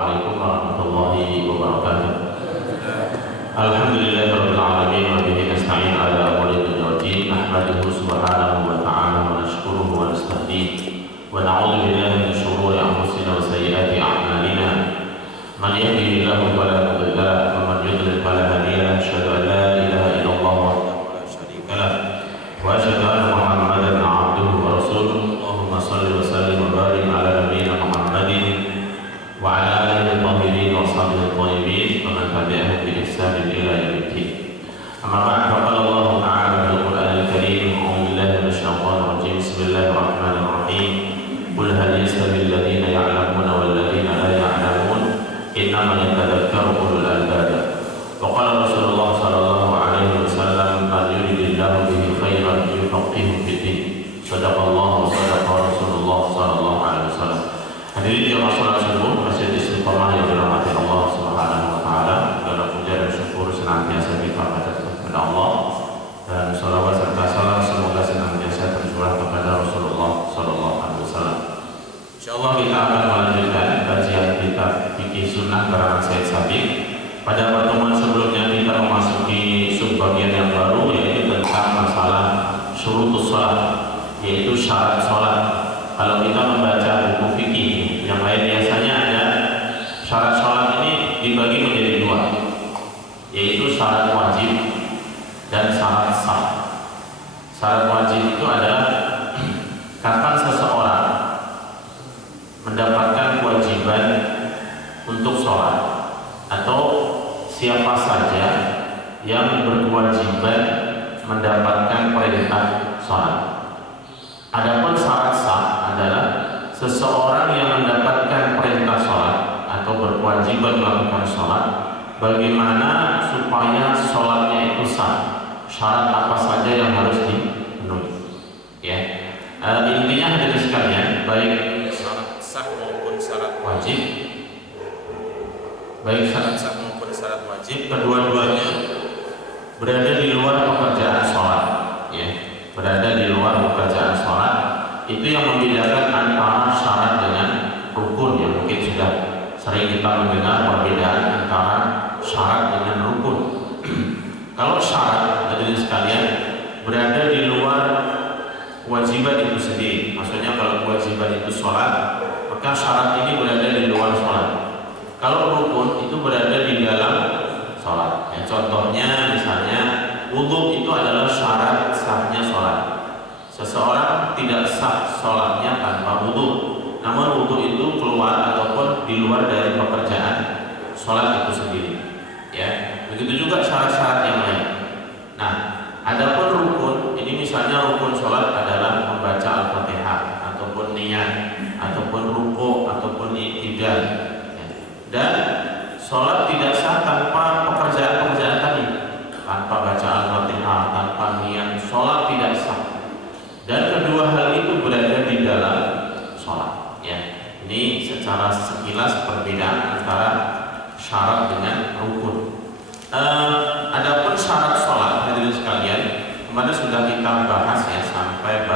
Assalamualaikum warahmatullahi wabarakatuh. Alhamdulillahirabbil alamin wa bihi nasta'in ala umuri dunya waddin. Nahmaduhu subhanahu wa ta'ala wa nashkuruhu wa nasta'dinuhu wa na'udzu billahi min shururi anfusina wa sayyiati a'malina. Man yahdihillahu fala mudilla lahu wa man yudlil fala hadiya lahu. Asyhadu an la ilaha illallah wahdahu la syarika lahu wa asyhadu anna Muhammadan 'abduhu wa rasuluhu. Allahumma shalli wa sallim wa barik ala nabiyyina Muhammadin wa ala alihi al-tahirin wa sahbihi al-tayyibin wa man tabi'ahum bi ihsan ila yaumil din. Amma ba'd, faqala Allah ta'ala fil Qur'an al-Karim, a'udzu billahi minasy syaithanir rajim. Bismillahirrahmanirrahim. Qul hal yastawi alladhina ya'lamuna wal ladzina la ya'lamun, innama yatadhakkaru ulul albab. Wa qala Rasulullah sallallahu alaihi wasallam, man yuridillahu bihi khairan yufaqihuhu fid din. Shadaqallahu wa shadaqa Rasulullah sallallahu alaihi wasallam. Hadirin jemaah salat subuh Masjid Istiqomah yang dirahmati Allah Subhanahu wa taala, segala puja dan syukur senantiasa kita panjatkan kepada Allah, dan salawat serta salam semoga senantiasa tercurah kepada Rasulullah sallallahu alaihi wasallam. Insyaallah kita akan melanjutkan kajian kitab Fikih Sunnah karangan Syekh Sabiq. Pada pertemuan sebelumnya kita memasuki subbagian yang baru, yaitu tentang masalah syurutus shalah, yaitu syarat salat. Kalau kita membaca buku fikih yang lain biasanya ada syarat sholat ini dibagi menjadi dua, yaitu syarat wajib dan syarat sah. Syarat wajib itu adalah kapan seseorang mendapatkan kewajiban untuk sholat, atau siapa saja yang berkewajiban mendapatkan perintah sholat. Adapun syarat sah adalah seseorang yang mendapatkan perintah sholat atau berkewajiban melakukan sholat, bagaimana supaya sholatnya itu sah, syarat apa saja yang harus dipenuhi. Ya, intinya hadirin sekalian, baik syarat sah maupun syarat wajib, kedua-duanya berada di luar pekerjaan sholat. Ya, berada di luar pekerjaan sholat. Itu yang membedakan antara syarat dengan rukun, yang mungkin sudah sering kita mendengar perbedaan antara syarat dengan rukun. Kalau syarat, hadirin sekalian, berada di luar kewajiban itu sendiri. Maksudnya kalau kewajiban itu sholat, maka syarat ini berada di luar sholat. Kalau rukun itu berada di dalam sholat. Ya, contohnya misalnya wudhu itu adalah syarat sahnya sholat. Seseorang tidak sah sholatnya tanpa wudhu, namun wudhu itu keluar ataupun di luar dari pekerjaan sholat itu sendiri. Ya, begitu juga syarat-syarat yang lain. Nah, adapun rukun, ini misalnya rukun sholat adalah membaca Al-Fatihah, ataupun niat, ataupun ruku, ataupun i'tidal. Ya. Dan sholat tidak sah tanpa pekerjaan-pekerjaan tadi, tanpa baca Al-Fatihah, tanpa niat, sholat tidak sah. Dan kedua hal itu berada di dalam sholat. Ya, ini secara sekilas perbedaan antara syarat dengan rukun. Adapun syarat sholat, hadirin sekalian, kemarin sudah kita bahas ya sampai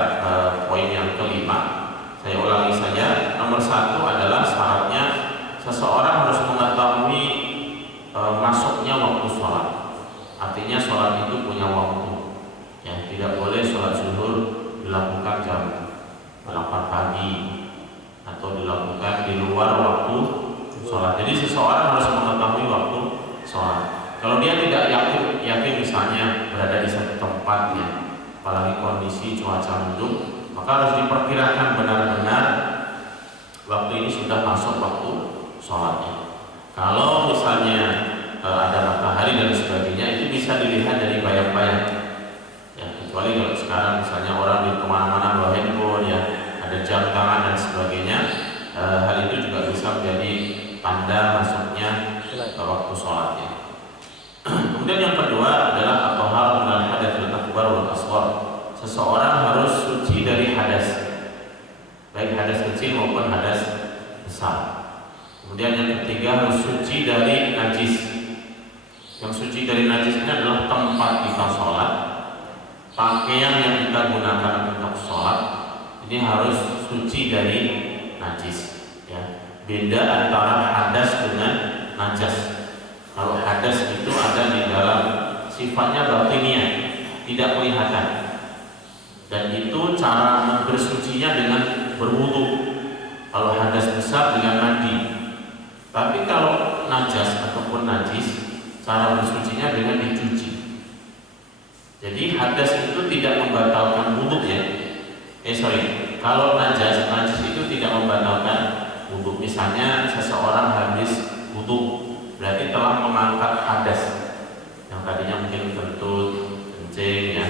poin yang kelima. Saya ulangi saja. Nomor 1 adalah syaratnya seseorang harus mengetahui masuknya waktu sholat. Artinya sholat itu punya waktu. Ya, tidak boleh sholat zuhur dilakukan jam 8 pagi atau dilakukan di luar waktu sholat. Jadi seseorang harus mengetahui waktu sholat. Kalau dia tidak yakin misalnya berada di satu tempat ya, apalagi kondisi cuaca mendung, maka harus diperkirakan benar-benar waktu ini sudah masuk waktu sholatnya. Kalau misalnya ada matahari dan sebagainya, itu bisa dilihat dari bayang-bayang. Ya, kecuali kalau sekarang misalnya orang di kemana-mana bawa handphone ya, ada jam tangan dan sebagainya, hal itu juga bisa menjadi tanda masuknya waktu sholat ya. Kemudian yang kedua adalah at-taharah minal hadatsil akbar wal asghar. Seseorang harus suci dari hadas, baik hadas kecil maupun hadas besar. Kemudian yang ketiga harus suci dari najis. Yang suci dari najis ini adalah tempat kita sholat, pakaian yang kita gunakan untuk sholat, ini harus suci dari najis. Ya. beda antara hadas dengan najas. Kalau hadas itu ada di dalam sifatnya batiniah, tidak kelihatan. Dan itu cara bersucinya dengan berwudu. Kalau hadas besar dengan mandi. Tapi kalau najas ataupun najis, cara bersucinya dengan dicuci. Jadi hadas itu tidak membatalkan wudu ya. Kalau najis itu tidak membatalkan wudu. Misalnya seseorang habis wudu, berarti telah mengangkat hadas yang tadinya mungkin kentut, kencing, ya,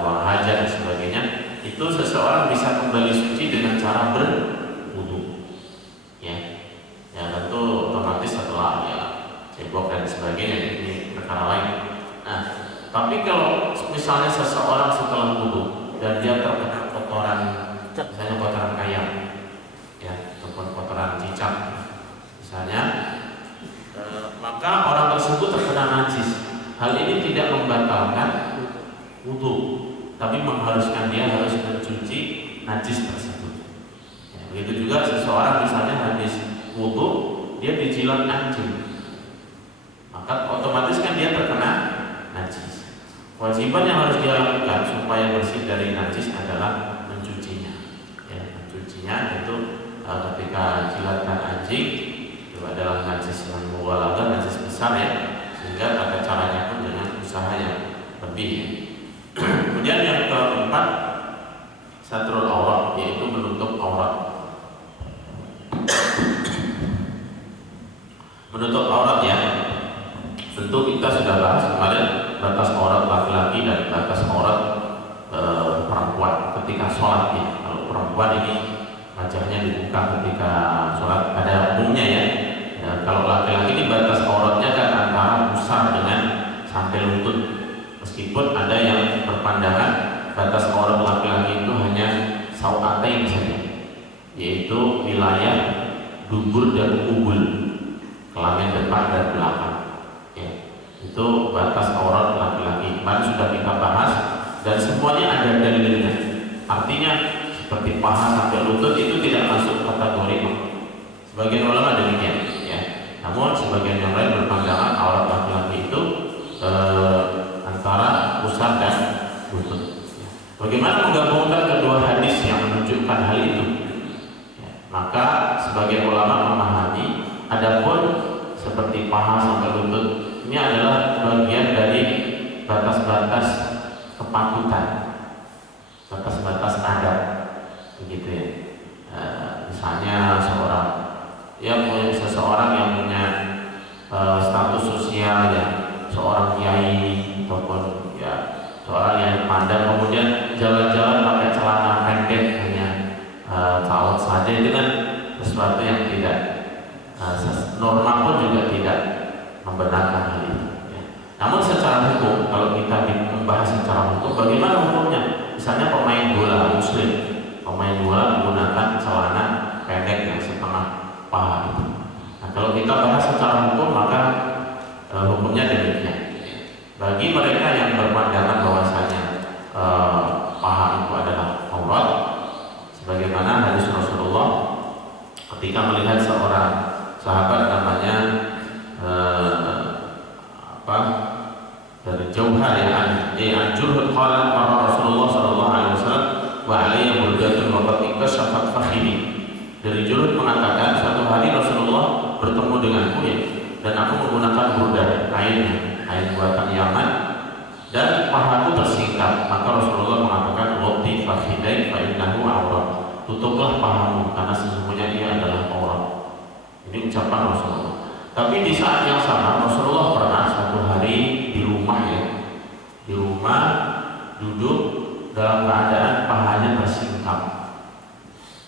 buang hajat dan sebagainya. Itu seseorang bisa kembali suci dengan cara berwudu. Ya, tentu otomatis setelah ya cebok dan sebagainya, ini perkara lain. Nah, tapi kalau misalnya seseorang setelah wudu dan dia terkena kotoran, misalnya kotoran ayam, ya, ataupun kotoran cicak, misalnya, maka orang tersebut terkena najis. Hal ini tidak membatalkan wudu, tapi mengharuskan dia harus mencuci najis tersebut. Ya, begitu juga seseorang misalnya habis wudu, dia dijilat anjing, maka otomatis kan dia terkena najis. Kewajiban yang harus dia lakukan supaya bersih dari najis adalah mencucinya. Ya, mencucinya itu ketika jilatan anjing itu adalah najis yang mughalladzah, najis besar ya, sehingga ada caranya pun dengan usaha yang lebih. Ya. Kemudian yang keempat, satrul aurat, yaitu menutup aurat. Menutup aurat ya, tentu kita sudah bahas kemarin batas aurat laki-laki dan batas aurat perempuan ketika sholat ya. Kalau perempuan ini wajahnya dibuka ketika sholat pada umumnya ya. Kalau laki-laki ini batas auratnya kan antara pusar dengan sampai lutut. Meskipun ada yang berpandangan batas aurat laki-laki itu hanya sau'atain saja, yaitu wilayah dubur dan kubul, kelamin depan dan belakang. Itu batas aurat laki-laki. Kemarin sudah kita bahas dan semuanya ada dalilnya. Artinya seperti paha sampai lutut itu tidak masuk kategori. Sebagian ulama demikian ya. Namun sebagian yang lain berpandangan aurat laki-laki itu antara pusar dan lutut. Bagaimana menggabungkan kedua hadis yang menunjukkan hal itu? Ya, maka sebagian ulama memahami adapun seperti paha sampai lutut ini adalah bagian dari batas-batas kepatutan, batas-batas adat, begitu ya. Misalnya seseorang yang punya status sosial ya, seorang kiai ataupun ya seorang yang pandang, kemudian jalan-jalan pakai celana pendek hanya kaos saja, itu kan sesuatu yang tidak norma pun juga tidak membenarkan hal itu. Ya. Namun secara hukum, kalau kita membahas secara hukum, bagaimana hukumnya? Misalnya pemain bola muslim, pemain bola menggunakan celana pendek yang setengah paha itu. Nah, kalau kita bahas secara hukum, maka hukumnya demikian. Bagi mereka yang berpandangan bahwasanya paha itu adalah aurat, sebagaimana hadis Rasulullah ketika melihat seorang sahabat namanya dari Jauhar ya, Jurhud qala marra Rasulullah sallallahu alaihi wasallam wa alayya burdatun wa qad inkashafat fakhidhi. Dari Jurhud mengatakan, suatu hari Rasulullah bertemu denganku ya, dan aku menggunakan burdah, kain buatan Yaman, dan pahaku tersingkap. Maka Rasulullah mengatakan, waqti fakhidai fa innahu aurat. Tutuplah pahamu karena sesungguhnya ia adalah aurat. Ini ucapan Rasulullah. Tapi di saat yang sama Rasulullah pernah suatu hari di rumah ya, di rumah duduk dalam keadaan pahanya tersingkap.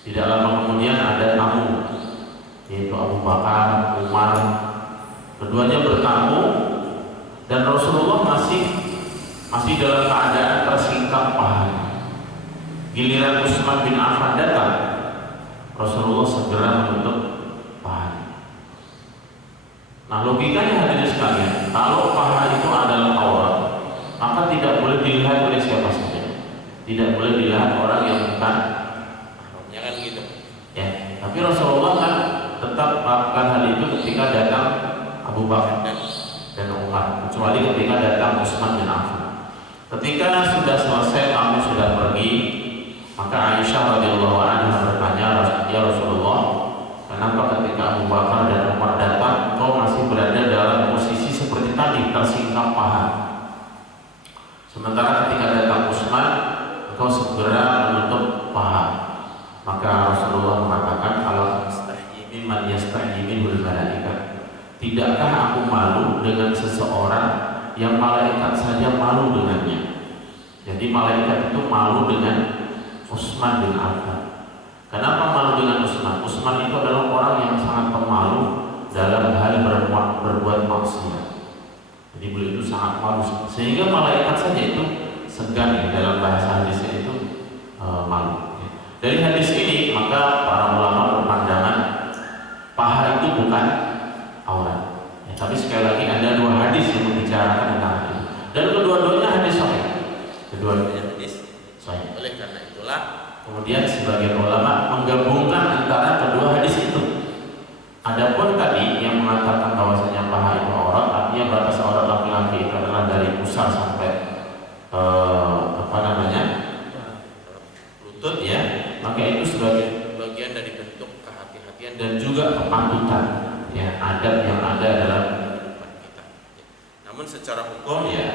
Tidak lama kemudian ada tamu, yaitu Abu Bakar, Umar, keduanya bertamu dan Rasulullah masih dalam keadaan tersingkap pahanya. Giliran Utsman bin Affan datang, Rasulullah segera menutup pahanya. Nah, logikanya hadirin sekalian, kalau paha itu adalah aurat, maka tidak boleh dilihat oleh siapa saja. Tidak boleh dilihat orang yang bukan, ya kan gitu. Ya, tapi Rasulullah kan tetap melakukan hal itu ketika datang Abu Bakar dan Umar, kecuali ketika datang Utsman bin Affan. Ketika sudah selesai, kamu sudah pergi, maka Aisyah radhiyallahu anha bertanya, ya Rasulullah, kenapa ketika Abu Bakar dan Umar datang, engkau masih berada dalam posisi seperti tadi, tersingkap paha? Sementara ketika datang Utsman, engkau segera menutup paha. Maka Rasulullah mengatakan, kalau mimman yastahyi minhul malaika, tidakkah aku malu dengan seseorang yang malaikat saja malu dengannya? Jadi malaikat itu malu dengan Utsman bin Affan. Kenapa malu dengan Utsman? Utsman itu adalah orang yang sangat pemalu dalam hal berbuat maksiat. Jadi beliau itu sangat malu, sehingga malaikat saja itu segan ya, dalam bahasa hadis itu malu. Dari hadis ini maka para ulama berpandangan paha itu bukan aurat. Ya, tapi sekali lagi ada dua hadis yang membicarakan tentang itu, dan kedua-duanya hadis sahih. Kedua-duanya hadis sahih. Oleh karena itulah kemudian sebagian ulama menggabungkan antara kedua hadis itu. Adapun tadi yang mengatakan bahwasanya paha itu aurat, artinya batas aurat laki-laki itu adalah dari pusar sampai lutut ya, maka itu sebagai bagian dari bentuk kehati-hatian dan juga kepatutan ya, adab yang ada dalam kehidupan kita. Namun secara hukum ya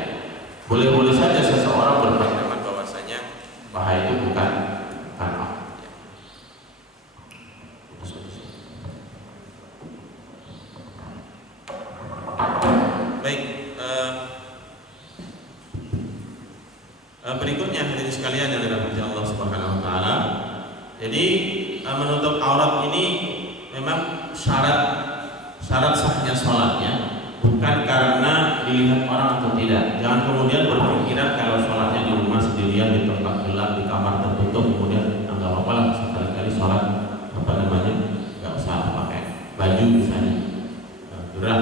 boleh-boleh saja seseorang berpandangan bahwasanya paha itu bukan aurat. Baik, berikutnya hadirin sekalian yang dirahmati Allah Subhanahu wa taala. Jadi menutup aurat ini memang syarat sahnya sholatnya, bukan karena dilihat orang atau tidak. Jangan kemudian berpikiran kalau sholatnya di rumah sendirian, di tempat gelap, di kamar tertutup, kemudian nggak apa-apa lah sekali-kali sholat nggak usah pakai baju misalnya, gerah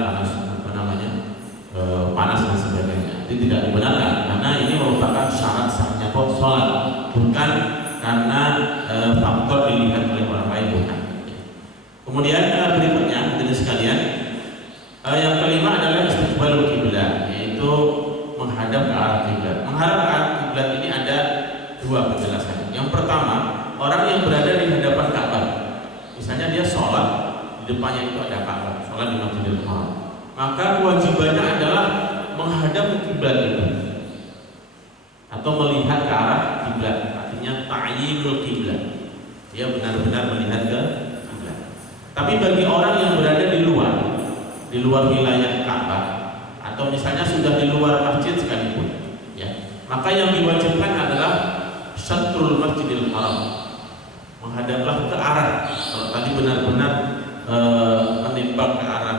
panas dan sebagainya. Itu tidak dibenarkan, karena ini merupakan syarat sahnya sholat, bukan karena faktor dilihat oleh orang lain, bukan. Kemudian berikutnya hadirin sekalian, yang kelima adalah istiqbalul kiblat, yaitu menghadap ke arah kiblat. Menghadap ke arah kiblat ini ada dua penjelasan. Yang pertama, orang yang berada di hadapan Ka'bah, misalnya dia sholat di depannya itu ada Ka'bah, sholat di Masjidil Haram, maka kewajibannya adalah menghadap ke kiblat itu atau melihat ke arah kiblat, artinya ta'yinul kiblat, dia benar-benar melihat ke kiblat. Tapi bagi orang yang berada di luar wilayah Ka'bah, atau misalnya sudah di luar masjid sekalipun ya, maka yang diwajibkan adalah syatrul Masjidil Haram, menghadaplah ke arah. Kalau tadi benar-benar menimbang ke arah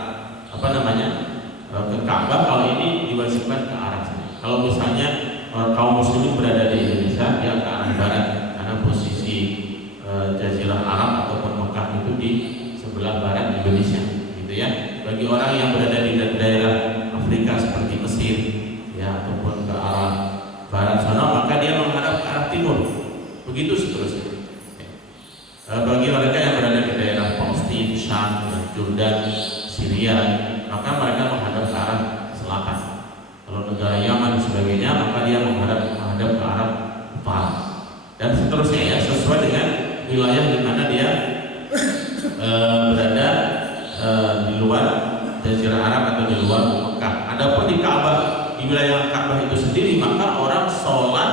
ke Ka'bah, kalau ini diwajibkan ke arah sana. Kalau misalnya kaum muslimin berada di Indonesia, dia ke arah barat, karena posisi Jazirah Arab ataupun Mekah itu di sebelah barat Indonesia, gitu ya. Bagi orang yang berada di daerah Afrika seperti Mesir, ya, ataupun ke arah barat sana, maka dia menghadap ke arah timur. Begitu seterusnya. Bagi mereka yang berada di daerah Palestina, Syam, Jordan, Syria, maka mereka menghadap ke arah selatan. Kalau negara Yaman dan sebagainya, maka dia menghadap ke arah utara, dan seterusnya ya, sesuai dengan wilayah di mana dia berada di luar Jazirah Arab atau di luar Mekah. Adapun di Ka'bah, di wilayah Ka'bah itu sendiri, maka orang sholat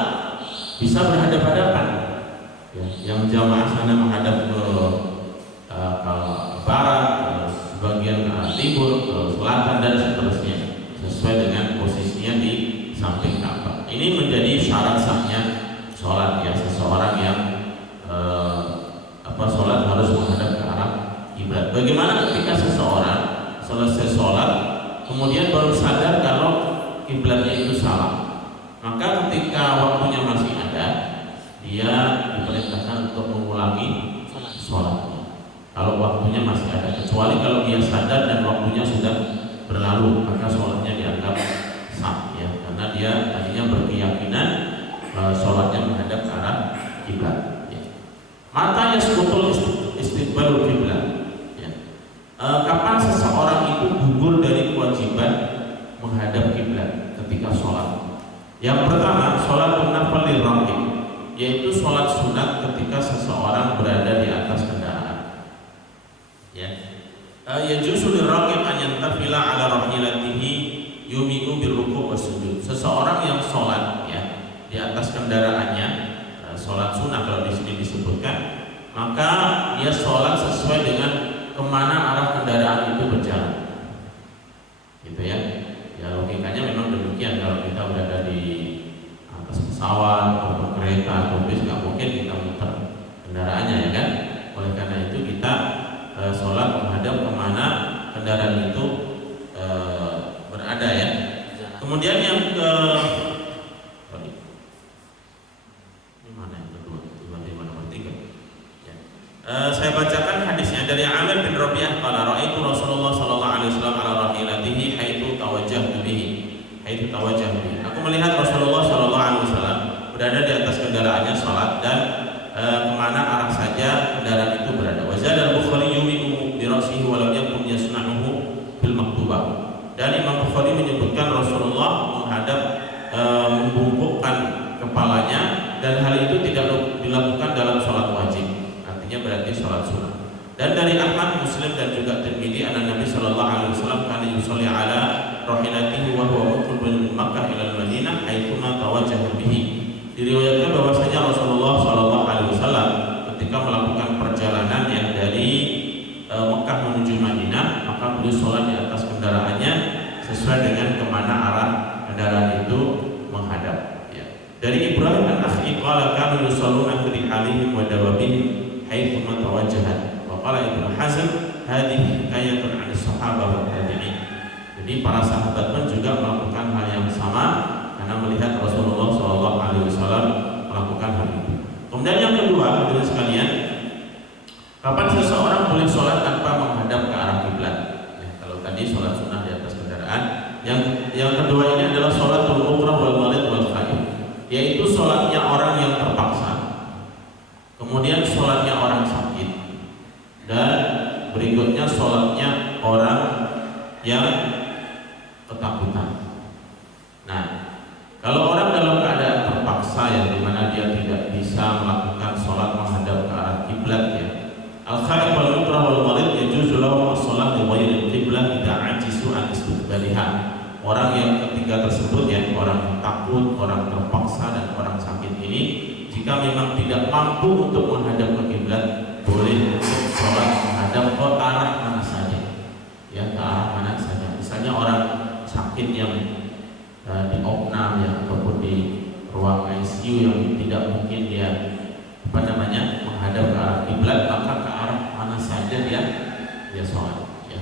bisa berhadapan-hadapan. Ya, yang jamaah sana menghadap ke barat, sebagian ke arah timur, ke selatan, dan seterusnya, sesuai dengan posisinya di samping Ka'bah. Ini menjadi syarat sahnya sholat ya, seseorang yang sholat harus menghadap ke arah kiblat. Bagaimana ketika seseorang selesai sholat kemudian baru sadar kalau kiblatnya itu salah? Maka ketika waktunya masih ada, dia diperintahkan untuk mengulangi sholatnya. Kalau waktunya masih ada, kecuali kalau dia sadar dan waktunya sudah berlalu, maka sholatnya dianggap sah ya, karena dia tadinya berkeyakinan sholatnya menghadap ke arah kiblat. Ya. Matanya sebetulnya istiqbalul kiblat. Ya. menghadap kiblat ketika sholat. Yang pertama, sholat nafil liraqib, yaitu sholat sunat ketika seseorang berada di atas kendaraan. Ya, yajuzu liraqib an yantafila ala rahilatihi yumi'u birruku' wasujud. Seseorang yang sholat ya di atas kendaraannya, sholat sunnah kalau di sini disebutkan, maka dia sholat sesuai dengan kemana arah kendaraan itu berjalan, gitu ya. Ya logikanya memang demikian. Kalau kita berada di atas pesawat atau kereta atau bis, nggak mungkin kita muter kendaraannya, ya kan. Oleh karena itu kita sholat menghadap kemana kendaraan itu berada, ya. Kemudian yang ke saya bacakan hadisnya dari Amir bin Rabi'ah qala ra'aitu Rasulullah sallallahu alaihi wasallam ala rahilatihi haitsu tawajjahtu bihi. Aku melihat Rasulullah sallallahu alaihi wasallam berada di atas kendaraannya salat dan kemana arah saja kendaraan itu berada. Wa zada al-Bukhari yumi'u bi ra'sihi wa lam yakun yasna'uhu bil maktubah. Dan Imam Bukhari menyebutkan Rasulullah menghadap membungkukkan kepalanya, dan hal itu tidak dilakukan dalam sholat wajib, artinya berarti sholat sunnah. Dan dari Ahmad, Muslim dan juga Tirmidzi, anna Nabi sallallahu alaihi wasallam kana yusalli ala rahilatihi wa huwa muqbil min Makkah ila al-Madinah haitsuma tawajjaha bihi. Diriwayatkan bahwasanya Rasulullah sallallahu alaihi wasallam ketika melakukan perjalanan yang dari Mekah menuju Madinah, maka beliau sholat di atas kendaraannya sesuai dengan kemana arah kendaraan itu menghadap. Ya. Dari Ibrahim an-Nakhai qala kanu yusalluna fi rihalihim wa dawabihim haitsu ma tawajjahat. Wa qala Ibnu Hazm hadhihi ayatun 'an as-sahabah wa tabi'in. Jadi para sahabat pun juga melakukan hal yang sama karena melihat Rasulullah sallallahu alaihi wasallam melakukan hal itu. Kemudian yang kedua, hadirin sekalian, kapan seseorang boleh sholat tanpa menghadap ke arah kiblat? Ya, kalau tadi sholat sunnah di atas kendaraan, yang kedua ini adalah sholatul mukrah wal marid wal khaif, yaitu sholatnya orang yang terpaksa, kemudian sholatnya orang sakit, dan berikutnya sholatnya orang yang ketakutan. Nah, kalau orang dalam keadaan terpaksa yang dimana dia tidak bisa melakukan sholat menghadap ke arah kiblat, ya, al-khaif wal mukrah wal marid yajuzu lahu as-shalat li ghairi al-qiblah idza ajizu an istiqbaliha. Orang yang ketiga tersebut, ya, orang takut, orang terpaksa dan orang sakit ini, jika memang tidak mampu untuk menghadap ke kiblat, boleh untuk sholat menghadap ke arah mana saja, ya, ke arah mana saja. Misalnya orang sakit yang di opnam, ya, ataupun di ruang ICU yang tidak mungkin dia menghadap ke arah kiblat, maka ke arah mana saja dia sholat, ya.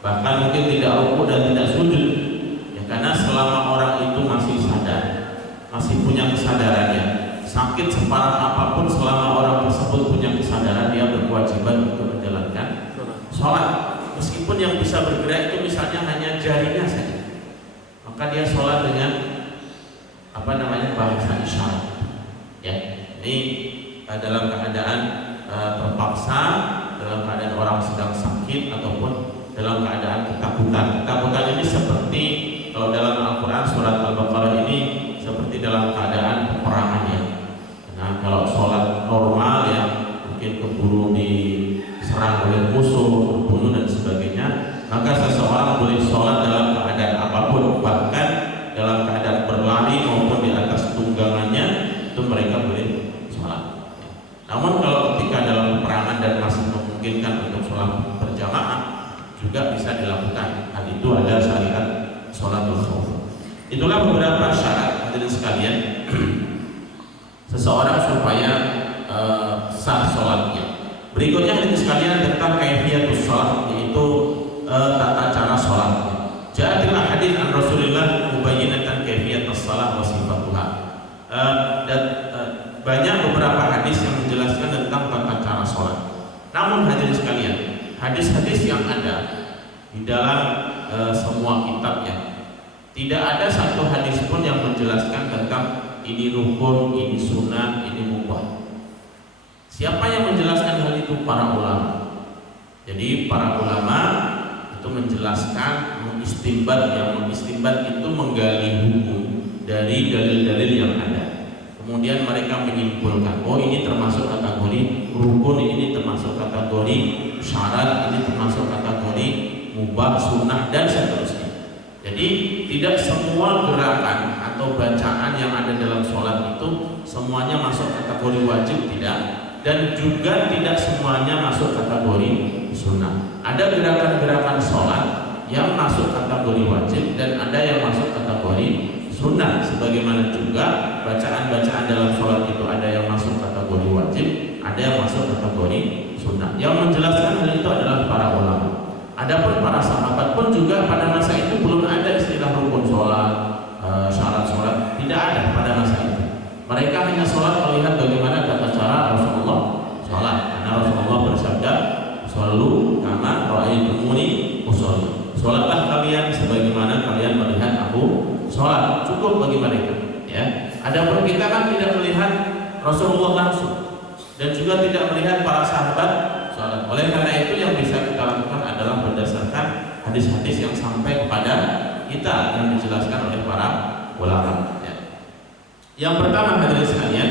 Bahkan mungkin tidak rukuk dan tidak sujud, ya, karena selama orang itu masih sadar, masih punya kesadarannya, sakit separah apapun, selama orang tersebut punya kesadaran, dia berkewajiban untuk menjalankan sholat. Meskipun yang bisa bergerak itu misalnya hanya jarinya saja, maka dia sholat dengan bahasa isyarat, ya. Ini dalam keadaan terpaksa, dalam keadaan orang sedang sakit, ataupun dalam keadaan ketakutan. Ketakutan ini seperti kalau dalam Al-Quran surat Al-Baqarah ini seperti dalam keadaan peperangan, ya. Nah, kalau sholat normal, ya, mungkin keburu diserang oleh musuh, terbunuh dan sebagainya, maka seseorang boleh sholat dalam keadaan apapun, bahkan dalam keadaan berlari maupun di atas tunggangannya, itu mereka boleh sholat. Namun kalau ketika dalam peperangan dan masih memungkinkan untuk sholat berjamaah, juga bisa dilakukan. Hal itu ada syariat sholatul khauf. Itulah beberapa syarat, hadirin sekalian, seseorang supaya sah sholatnya. Berikutnya, hadirin sekalian, tentang kaifiyatus sholat, yaitu tata cara sholatnya. Ja'atil hadits an Rasulillah mubayyinatan kaifiyatus shalah wa sifatuha. Dan banyak beberapa hadis yang menjelaskan tentang tata cara sholat. Namun hadirin sekalian, hadis-hadis yang ada di dalam semua kitabnya, tidak ada satu hadis pun yang menjelaskan tentang ini rukun, ini sunnah, ini mubah. Siapa yang menjelaskan hal itu? Para ulama. Jadi para ulama itu menjelaskan, mengistimbat. Yang mengistimbat itu menggali hukum dari dalil-dalil yang ada. Kemudian mereka menyimpulkan, oh ini termasuk kategori rukun, ini termasuk kategori syarat, ini termasuk kategori mubah, sunnah, dan seterusnya. Jadi tidak semua gerakan atau bacaan yang ada dalam sholat itu semuanya masuk kategori wajib, tidak. Dan juga tidak semuanya masuk kategori sunnah. Ada gerakan-gerakan sholat yang masuk kategori wajib dan ada yang masuk kategori sunnah. Sebagaimana juga bacaan-bacaan dalam sholat itu ada yang masuk kategori wajib, ada yang masuk kategori sunnah. Yang menjelaskan hal itu adalah para ulama. Adapun para sahabat pun juga pada masa itu belum ada istilah rukun sholat, syarat sholat, tidak ada pada masa itu. Mereka hanya sholat melihat bagaimana tata cara Rasulullah sholat, karena Rasulullah bersabda, "Shollu kama ra'aitumuni usolli." Sholatlah kalian sebagaimana kalian melihat aku sholat. Cukup bagi mereka. Ya. Adapun kita kan tidak melihat Rasulullah langsung dan juga tidak melihat para sahabat sholat. Oleh karena itu yang bisa kita lakukan adalah berdasarkan hadis-hadis yang sampai kepada kita yang dijelaskan oleh para ulama. Ya. Yang pertama hadirin sekalian,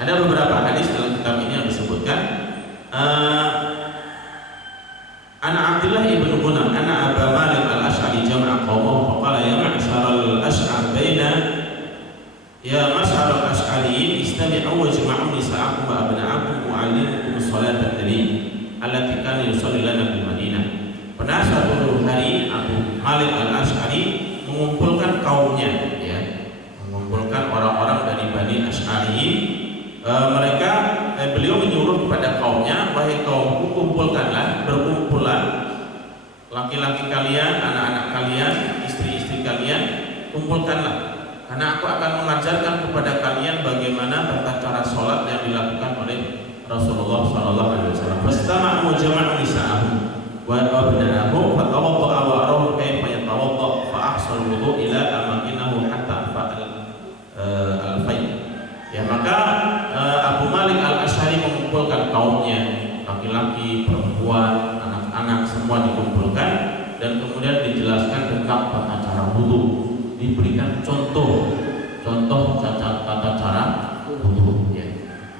ada beberapa hadis dalam kitab ini yang disebutkan. Ana Abdullah ibn Gunam, ana Aba Malik al-Ash'ari jama'a qawmahu faqala ya ma'syar al-ash'ar baina ya ma'syar al-ash'ariyin istami'u wa jama'u nisa'akum wa abna'akum mu'allimukum salatan allati kana yusalli lana bil Madinah. Pada suatu hari Abu Malik al-Ash'ari mengumpulkan kaumnya, ya, mengumpulkan orang-orang dari Bani Ash'ari. Beliau menyuruh kepada kaumnya, wahai kaumku, kumpulkanlah, berkumpulan laki-laki kalian, anak-anak kalian, istri-istri kalian, kumpulkanlah, karena aku akan mengajarkan kepada kalian bagaimana tata cara sholat yang dilakukan oleh Rasulullah SAW. Fastama'u jama'u nisa'ahum wa abna'ahum fatawadda'a wa arahu kaifa yatawadda' fa ahsal wudu' ila amakinahu hatta al-fay'. Ya, maka Abu Malik al-Ash'ari mengumpulkan kaumnya, laki-laki, perempuan, anak-anak semua dikumpulkan dan kemudian dijelaskan tentang tata cara wudu, diberikan contoh tata cara wudu. Ya.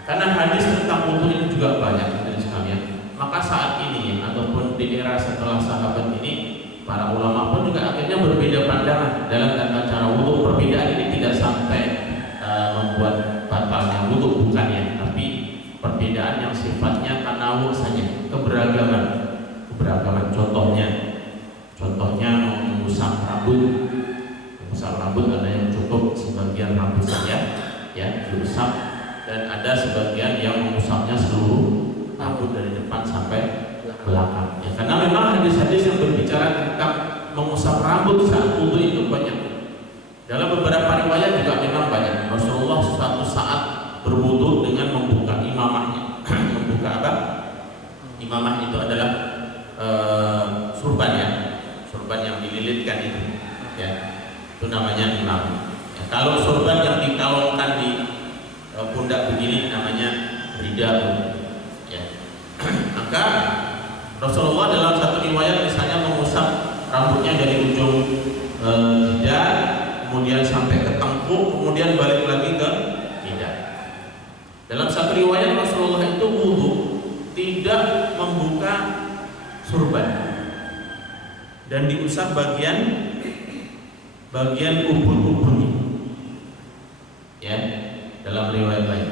Karena hadis tentang wudu ini juga banyak dari sekalian. Maka saat ini ataupun di era setelah sahabat ini, para ulama pun juga akhirnya berbeda pandangan dalam tata cara wudu. Perbedaan ini tidak sampai membuat batalnya wudu, bukan ya, tapi perbedaan yang sifatnya tanawur saja, keberagaman. Contohnya mengusap rambut ada yang cukup sebagian rambut saja, ya, diusap, dan ada sebagian yang mengusapnya seluruh rambut dari depan sampai belakang. Ya, karena memang hadis-hadis yang berbicara tentang mengusap rambut saat wudu itu banyak. Dalam beberapa riwayat juga memang banyak. Rasulullah suatu saat berwudu dengan membuka imamahnya. Membuka apa? Imamah itu adalah surban, ya, surban yang dililitkan itu, ya, itu namanya imam. Ya, kalau surban yang dikalungkan di pundak begini namanya ridha. Ya. Maka Rasulullah dalam satu riwayat misalnya mengusap rambutnya dari ujung lidah, kemudian sampai ke tengkuk, kemudian balik lagi ke lidah. Dalam satu riwayat Rasulullah itu wudu tidak membuka surban dan diusap bagian ubun-ubunnya, ya, dalam riwayat lain.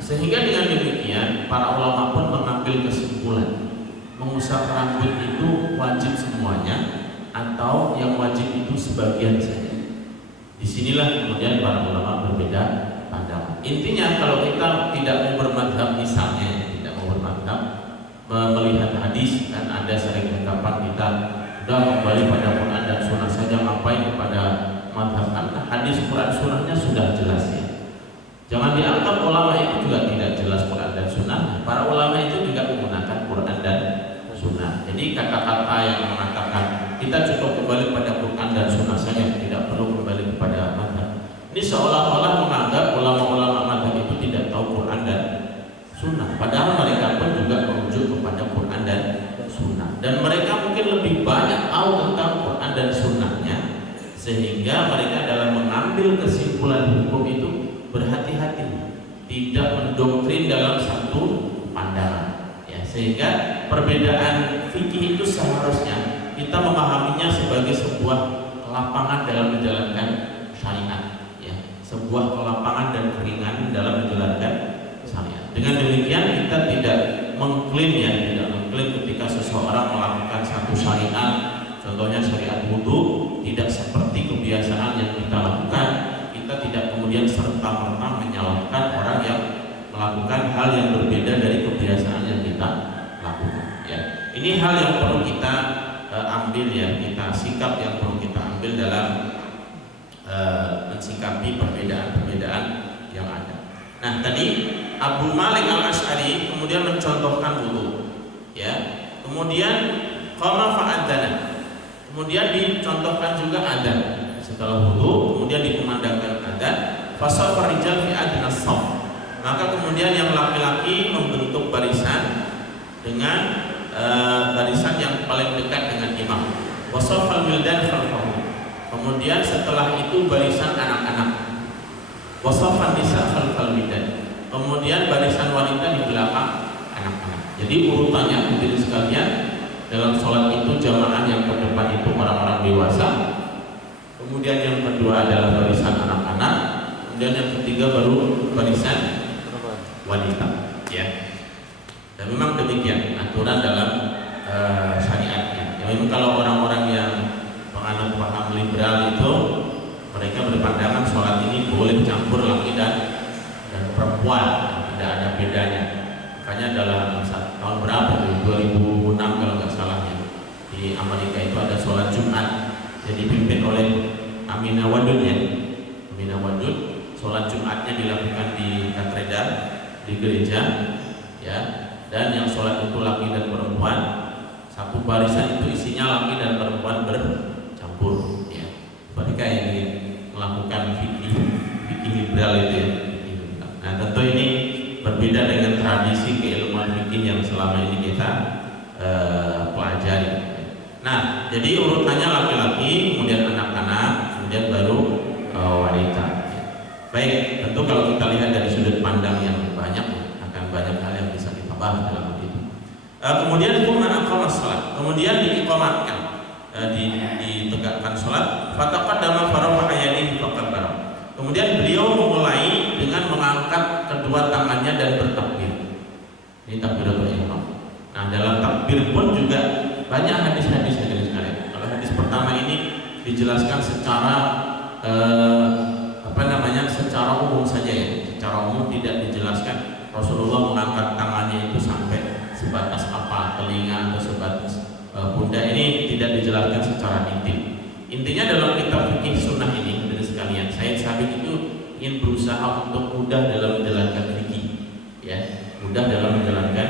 Sehingga dengan demikian para ulama pun mengambil kesimpulan mengusap rambut itu wajib semuanya atau yang wajib itu sebagian saja. Disinilah kemudian para ulama berbeda pandangan. Intinya kalau kita tidak mau bermadhab, misalnya tidak mau bermadhab, melihat hadis, dan ada sering ungkapan kita sudah kembali pada Quran dan Sunnah saja, ngapain kepada madhab? Hadis Quran Sunnahnya sudah jelas, ya. Jangan dianggap ulama itu juga tidak jelas Quran dan Sunnah. Para ulama itu juga menggunakan Quran dan Sunnah. Jadi kata-kata yang mengatakan kita cukup kembali pada Quran dan Sunnah saja, tidak perlu kembali kepada madhab, ini seolah-olah menganggap ulama-ulama madhab itu tidak tahu Quran dan Sunnah. Padahal mereka pun juga merujuk kepada Quran dan Sunnah. dan mereka mungkin lebih banyak tahu tentang Quran dan Sunnahnya, sehingga mereka dalam mengambil kesimpulan hukum itu berhati-hati, tidak mendoktrin dalam satu pandangan, ya, sehingga perbedaan fikih itu seharusnya kita memahaminya sebagai sebuah kelapangan dalam menjalankan syariat, ya, sebuah kelapangan dan keringanan dalam menjalankan syariat. Dengan demikian kita tidak mengklaim, ya, tidak mengklaim ketika seseorang melakukan satu syariat, contohnya syariat wudhu, tidak seperti kebiasaan yang kita lakukan. Kita tidak kemudian serta-merta menyalahkan orang yang melakukan hal yang berbeda dari kebiasaan yang kita lakukan, ya. Ini hal yang perlu kita ambil, ya, kita sikap yang perlu kita ambil dalam mensikapi perbedaan-perbedaan yang ada. Nah, tadi Abu Malik Al-Asy'ari kemudian mencontohkan wudu, ya. Kemudian qama fa'adzana. Kemudian dicontohkan juga adzan. Setelah wudu kemudian dikumandangkan adzan, fasafar rijal fi adnas shaf. Maka kemudian yang laki-laki membentuk barisan dengan barisan yang paling dekat dengan imam. Wasafal wildan khalfahu. Kemudian setelah itu barisan anak-anak. Wasafan nisa khalfal wildan. Kemudian barisan wanita di belakang anak-anak. Jadi urutannya hadirin sekalian, dalam sholat itu jamaah yang terdepan itu orang-orang dewasa. Kemudian yang kedua adalah barisan anak-anak. Kemudian yang ketiga baru barisan wanita, ya. Dan memang demikian aturan dalam syariatnya. Ya, memang kalau orang-orang yang penganut paham liberal itu, mereka berpandangan sholat ini boleh campur laki dan perempuan, tidak ada bedanya. Makanya dalam tahun berapa tuh, 2006 kalau nggak salah, ya, di Amerika itu ada sholat Jumat yang dipimpin oleh Aminah Wadud, ya. Aminah Wadud, sholat Jumatnya dilakukan di katedral, di gereja, ya. Dan yang sholat itu laki dan perempuan, satu barisan itu isinya laki dan perempuan bercampur, ya. Mereka yang melakukan fikih liberal itu, ya. Nah, tentu ini berbeda dengan tradisi keilmuan fikih yang selama ini kita pelajari. Nah, jadi urutannya laki-laki, kemudian anak-anak, kemudian baru wanita. Baik, tentu kalau kita lihat dari sudut pandang yang banyak, akan banyak hal yang bisa kita bahas dalam hal itu. Kemudian kemudian diiqamatkan, ditegakkan sholat. Fataqaddama farafa'a yadayhi faqabbara. Kemudian beliau memulai dengan mengangkat kedua tangannya dan bertakbir. Ini takbiratul ihram. Nah, dalam takbir pun juga banyak hadis-hadis yang sekalian. Kalau hadis pertama ini dijelaskan secara secara umum saja, ya. Secara umum tidak dijelaskan Rasulullah mengangkat tangannya itu sampai sebatas apa, telinga atau sebatas pundak. Ini tidak dijelaskan secara intim. Intinya dalam kitab fikih sunnah ini, dari sekalian, Said Sabiq itu ingin berusaha untuk mudah dalam menjalankan fikih, ya, mudah dalam menjalankan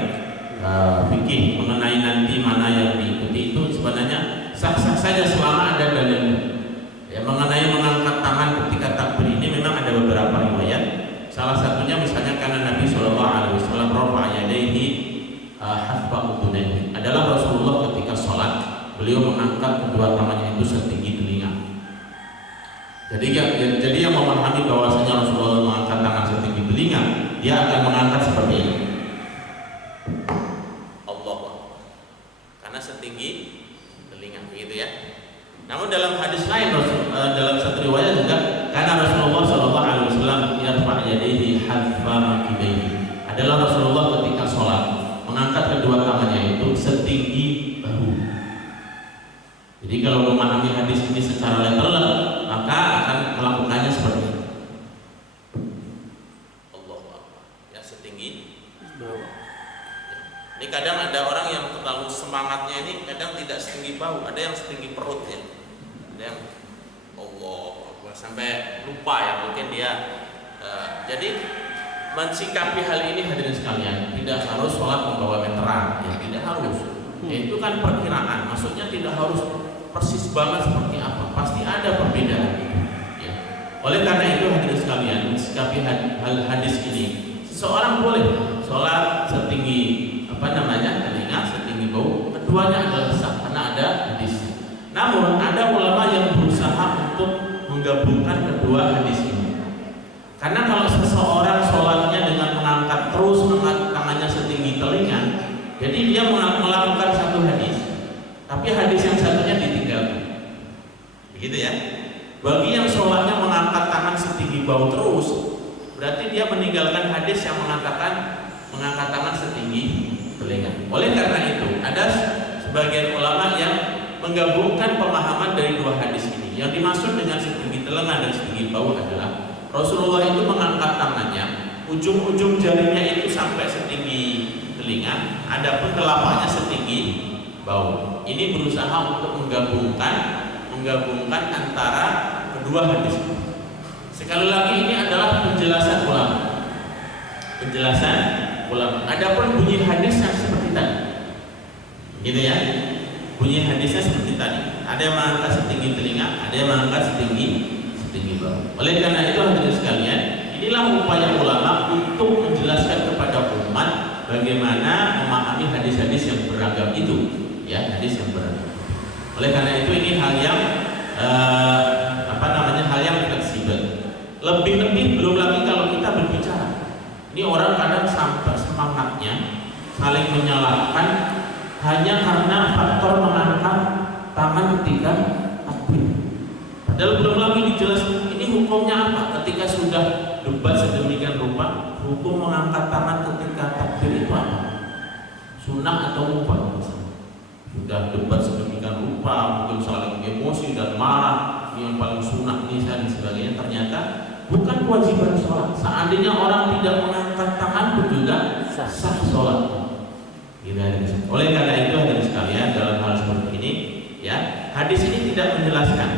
fikih. Mengenai nanti mana yang diikuti itu sebenarnya sah-sah saja selama ada dalil. Ya, mengenai mengangkat tangan ketika takbir ini memang ada beberapa riwayat. Salah satunya misalnya karena Nabi Shallallahu Alaihi Wasallam rafa'a yadayhi hasba udunayhi. Adalah Rasulullah ketika sholat beliau mengangkat kedua tangannya itu setinggi telinga. Jadi yang memahami bahwasanya Rasulullah mengangkat tangan setinggi telinga, dia akan mengangkat seperti ini. Allahu, karena setinggi telinga, begitu, ya. Namun dalam hadis lain, dalam satu riwayat juga, karena Rasulullah Shallallahu Alaihi Wasallam yarfa' yadayhi hadfa makibaihi. Adalah Rasulullah ketika sholat mengangkat kedua tangannya itu setinggi bahu. Jadi kalau memahami hadis ini secara literal, maka akan melakukannya seperti ini. Allahu Akbar, ya, setinggi bahu. Ini kadang ada orang yang terlalu semangatnya ini kadang tidak setinggi bahu, ada yang setinggi perut, ya. Ada yang Allah sampai lupa, ya, mungkin dia. Jadi mensikapi hal ini hadirin sekalian, tidak harus sholat membawa meteran, ya, tidak harus. Ya, itu kan perkiraan, maksudnya tidak harus persis banget seperti apa, pasti ada perbedaan, ya. Oleh karena itu hadirin sekalian, mensikapi hal hadis ini, seseorang boleh sholat setinggi telinga, setinggi bahu, kedua keduanya adalah sah karena ada hadis. Namun ada ulama yang berusaha untuk menggabungkan kedua hadis ini. Karena kalau seseorang sholatnya dengan mengangkat terus tangannya setinggi telinga, jadi dia melakukan satu hadis, tapi hadis yang satunya ditinggalkan. Begitu ya. Bagi yang sholatnya mengangkat tangan setinggi bahu terus, berarti dia meninggalkan hadis yang mengatakan mengangkat tangan setinggi telinga. Oleh karena itu, ada sebagian ulama yang menggabungkan pemahaman dari dua hadis ini. Yang dimaksud dengan setinggi telinga dan setinggi bahu adalah Rasulullah itu mengangkat tangannya, ujung-ujung jarinya itu sampai setinggi telinga, adapun telapaknya setinggi bahu. Ini berusaha untuk menggabungkan antara kedua hadis. Sekali lagi ini adalah penjelasan ulama. Adapun bunyi hadisnya seperti tadi, gitu ya. Bunyi hadisnya seperti tadi. Ada yang mengangkat setinggi telinga, ada yang mengangkat setinggi bahu. Oleh karena itu hadirin sekalian, inilah upaya ulama untuk menjelaskan kepada umat bagaimana memahami hadis-hadis yang beragam itu, ya, hadis yang beragam. Oleh karena itu ini hal yang hal yang fleksibel. Lebih-lebih belum lagi kalau kita berbicara. Ini orang kadang sampai semangatnya saling menyalahkan hanya karena faktor mengangkat tangan ketika takbir. Padahal belum lagi dijelaskan ini hukumnya apa ketika sudah debat sedemikian rupa, hukum mengangkat tangan ketika takbir itu apa? Sunnah atau mubah? Sudah debat sedemikian rupa, mungkin saling emosi dan marah, ini yang paling sunnah ini dan sebagainya, ternyata bukan kewajiban sholat. Seandainya orang tidak mengangkat tangan pun juga sah sholat. Oleh karena itu hadirin sekalian, dalam hal seperti ini, ya, hadis ini tidak menjelaskan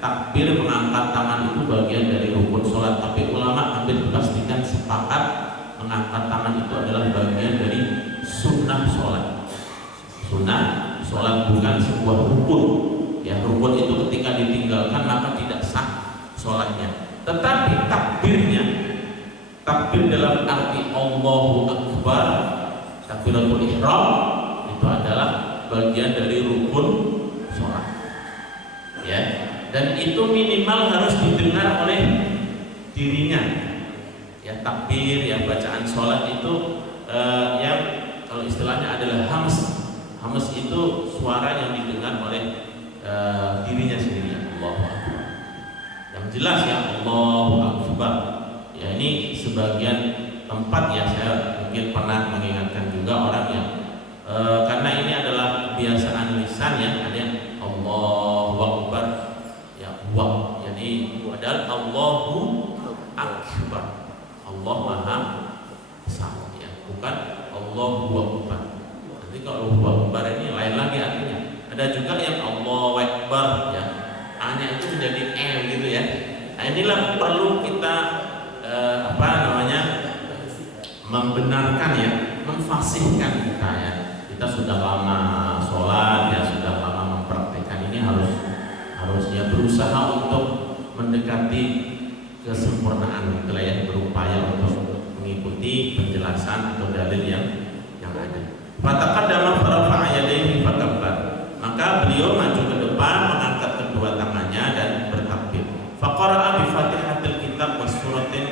takbir mengangkat tangan itu bagian dari rukun sholat, tapi ulama hampir dipastikan sepakat mengangkat tangan itu adalah bagian dari sunnah sholat. Sunnah sholat bukan sebuah rukun. Ya, rukun itu ketika ditinggalkan maka tidak sah sholatnya. Tetapi takbir dalam arti Allahu Akbar, takbiratul ihram itu adalah bagian dari rukun sholat. Ya, dan itu minimal harus didengar oleh dirinya. Ya, takbir, yang bacaan sholat itu yang kalau istilahnya adalah hams. Hams itu suara yang didengar oleh dirinya sendiri. Allahu Akbar. Yang jelas ya Allahu Akbar. Ya, ini sebagian tempat ya saya mungkin pernah mengingatkan juga orang yang karena ini adalah kebiasaan lisan ya, ada yang Allahu Akbar ya wa. Jadi padahal Allahu Akbar. Allah Maha Besar ya, bukan Allahu Akbar. Nanti kalau Allahu Akbar ini lain lagi artinya. Ada juga yang Allahu Akbar ya, A-nya itu menjadi E gitu ya. Nah, inilah perlu kita membenarkan ya, memfasihkan kita ya. Kita sudah lama sholat ya, sudah lama mempraktikkan ini, harus ya berusaha untuk mendekati kesempurnaan gitu lah ya, berupaya untuk mengikuti penjelasan atau dalil yang ada. Fataqaddama farafa'a yadayhi fakabbar. Maka beliau maju ke depan, mengangkat kedua tangannya dan bertakbir. Faqara'a bi Fatihatil kitab was suratin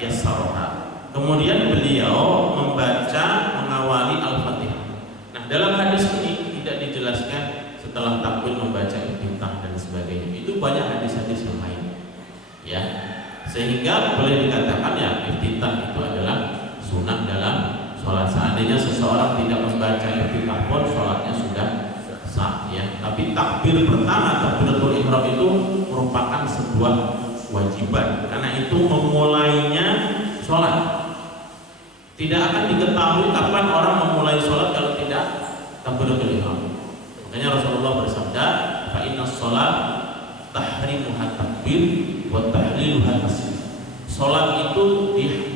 yassaraha. Kemudian beliau membaca mengawali Al-Fatihah. Nah, dalam hadis ini tidak dijelaskan setelah takbir membaca iftitah dan sebagainya. Itu banyak hadis-hadis yang lain. Ya. Sehingga boleh dikatakan ya iftitah itu adalah sunnah dalam sholat. Seandainya seseorang tidak membaca iftitah pun sholatnya sudah sah ya. Tapi takbir pertama, takbiratul ihram itu merupakan sebuah kewajiban karena itu memulainya sholat. Tidak akan diketahui kapan orang memulai sholat kalau tidak takbiratul ihram. Makanya Rasulullah bersabda, fa inna sholat tahrimuha takbir wa tahliluha tasbih. Sholat itu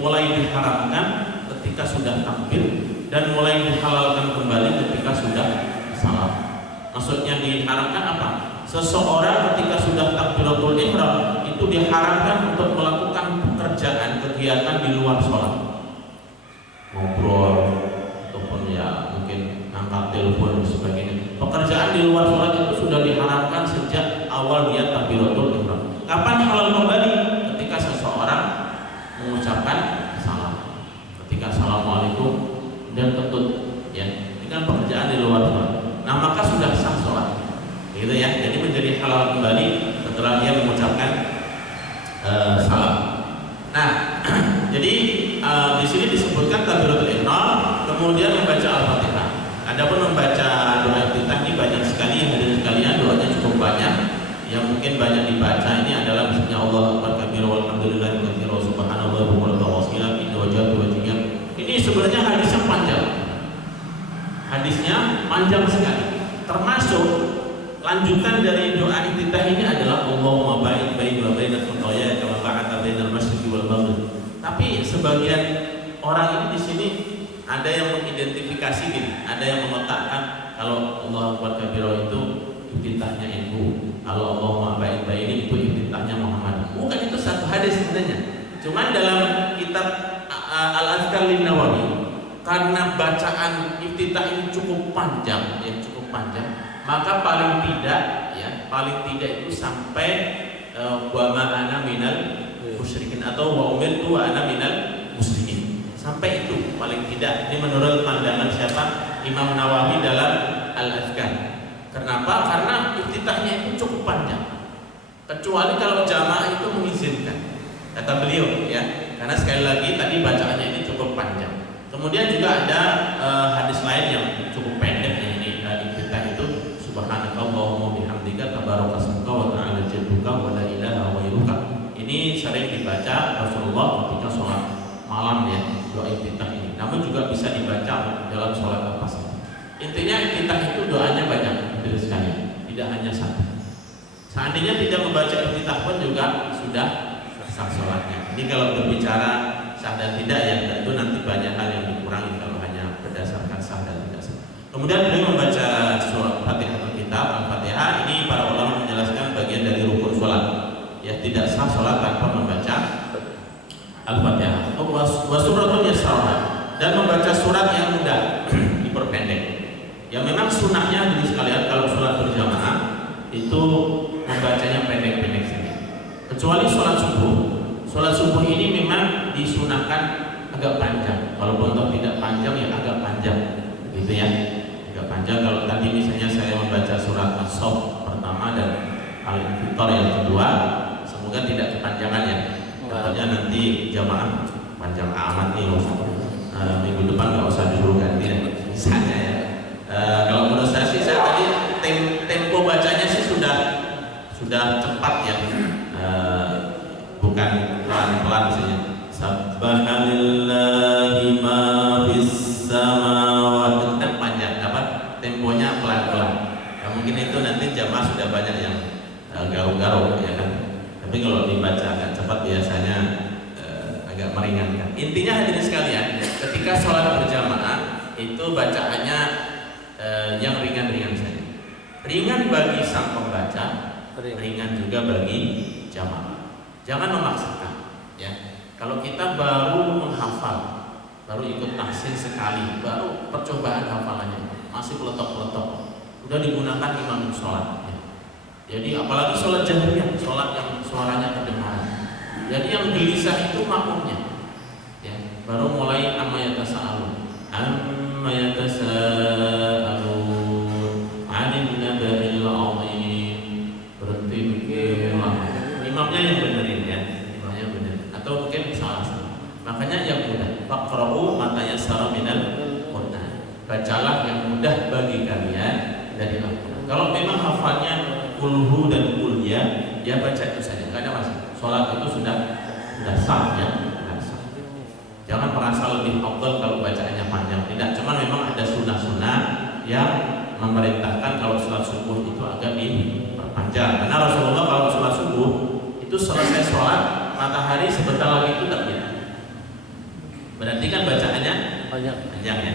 mulai diharamkan ketika sudah takbir dan mulai dihalalkan kembali ketika sudah salam. Maksudnya diharamkan apa? Seseorang ketika sudah takbiratul ihram itu diharamkan untuk melakukan pekerjaan kegiatan di luar sholat, ngobrol ataupun ya mungkin angkat telepon dan sebagainya. Pekerjaan di luar sholat itu sudah diharamkan sejak awal niat takbiratul ihram. Kapan halal kembali? Ketika seseorang mengucapkan salam, ketika assalamualaikum dan ketut, ya, ini kan pekerjaan di luar sholat. Nah maka sudah sah sholat, gitu ya. Jadi menjadi halal kembali setelah dia mengucapkan salam. Nah, jadi di sini disebutkan takbiratul ihram, kemudian membaca Al-Fatihah. Adapun membaca doa iftitah ini banyak sekali yang hadirin sekalian, doanya cukup banyak. Yang mungkin banyak dibaca ini adalah misalnya Allahu akbar kabira walhamdulillahi katsira wa subhanallahi wa bihamdihi wasila inna wajhatu wajhiya. Ini sebenarnya hadisnya panjang. Hadisnya panjang sekali. Termasuk lanjutan dari doa iftitah ini adalah Allahumma ba'id baini wa baina khataaya kama ba'adta bainal masyriqi wal maghrib. Tapi sebagian orang ini di sini ada yang mengidentifikasi gini, ada yang mengatakan kalau Allahu akbar kabira itu iftitahnya ibu, kalau Allahumma ba'id baini itu iftitahnya Muhammad. Bukan, itu satu hadis sebenarnya. Cuman dalam kitab Al-Azkar Lin-Nawawi, karena bacaan iftitah ini cukup panjang, ya cukup panjang, maka paling tidak itu sampai wa ma ana minal musyrikin atau wa umirtu wa ana minal muslimin. Sampai itu paling tidak. Ini menurut pandangan siapa? Imam Nawawi dalam Al-Azkar. Kenapa? Karena iftitahnya itu cukup panjang. Kecuali kalau jamaah itu mengizinkan. Kata beliau, ya. Karena sekali lagi tadi bacaannya ini cukup panjang. Kemudian juga ada hadis lain yang cukup pendek ya, ini iftitah itu subhanakallahumma bihamdika tabarakasmuka wa ta'ala jadduka wa la ilaha ghairuka. Ini sering dibaca Rasulullah ketika sholat malam ya, doa iftitah ini. Namun juga bisa dibaca dalam sholat apa saja. Intinya iftitah itu doanya banyak sekali, tidak hanya satu. Seandainya tidak membaca iftitah pun juga sudah sah sholatnya. Ini kalau berbicara sah dan tidak ya, tentu nanti banyak hal yang dikurangi kalau hanya berdasarkan sah dan tidak sah. Kemudian beliau membaca surat Fatihah kitab Al-Fatihah. Ini para ulama menjelaskan bagian dari rukun sholat. Ya, tidak sah sholat tanpa membaca Al-Fatihah. Wasuratul yasrah, dan membaca surat yang mudah diperpendek. Ya memang sunahnya jadi sekalian kalau sholat berjamaah itu membacanya pendek-pendek saja. Kecuali sholat subuh. Sholat subuh ini memang disunahkan agak panjang. Walaupun tidak panjang ya agak panjang, gitu ya. Agak panjang. Kalau tadi misalnya saya membaca surat As-Saff pertama dan Al-Infitar yang kedua, semoga tidak kepanjangan ya. Katanya nanti jamaah panjang amat nih, minggu depan nggak usah disuruh ganti ya. Misalnya ya. Kalau menurut saya sih, saya tadi tempo bacanya sih sudah cepat ya. Bukan pelan-pelan saja. Subhanallahi ma fis samawati, kan panjang, apa? Temponya pelan-pelan. Ya, mungkin itu nanti jamaah sudah banyak yang garuk-garuk ya kan. Tapi kalau dibaca agak cepat biasanya agak meringankan. Intinya hadirin sekalian, ketika sholat berjamaah itu bacaannya yang ringan-ringan saja. Ringan bagi sang pembaca, ringan juga bagi jamaah. Jangan memaksakan, ya. Kalau kita baru menghafal, baru ikut tahsin sekali, baru percobaan hafalannya, masih peletok-peletok, udah digunakan imam sholat. Ya. Jadi apalagi sholat jahriyah, sholat yang suaranya kedengaran. Jadi yang gelisah itu makmumnya, ya. Baru mulai amma yatasa'alun, amma yatasa'alun, 'anil naba'il 'azim, berhenti mikir. Imamnya yang benerin ya, imamnya bener. Atau mungkin salah. Makanya yang mudah. Faqra'u ma tayassara minal Qur'an. Bacalah yang mudah bagi kalian dari Al-Qur'an. Kalau memang hafalnya kulhu dan kulya, ya baca itu saja. Enggak ada masalah. Salat itu sudah sah ya, sudah sah. Jangan merasa lebih afdal kalau bacaannya panjang. Tidak, cuma memang ada sunnah-sunnah yang memerintahkan kalau salat subuh itu agak diperpanjang. Karena Rasulullah kalau salat subuh itu selesai sholat, matahari sebentar lagi itu terbit. Berarti kan bacaannya panjang ya.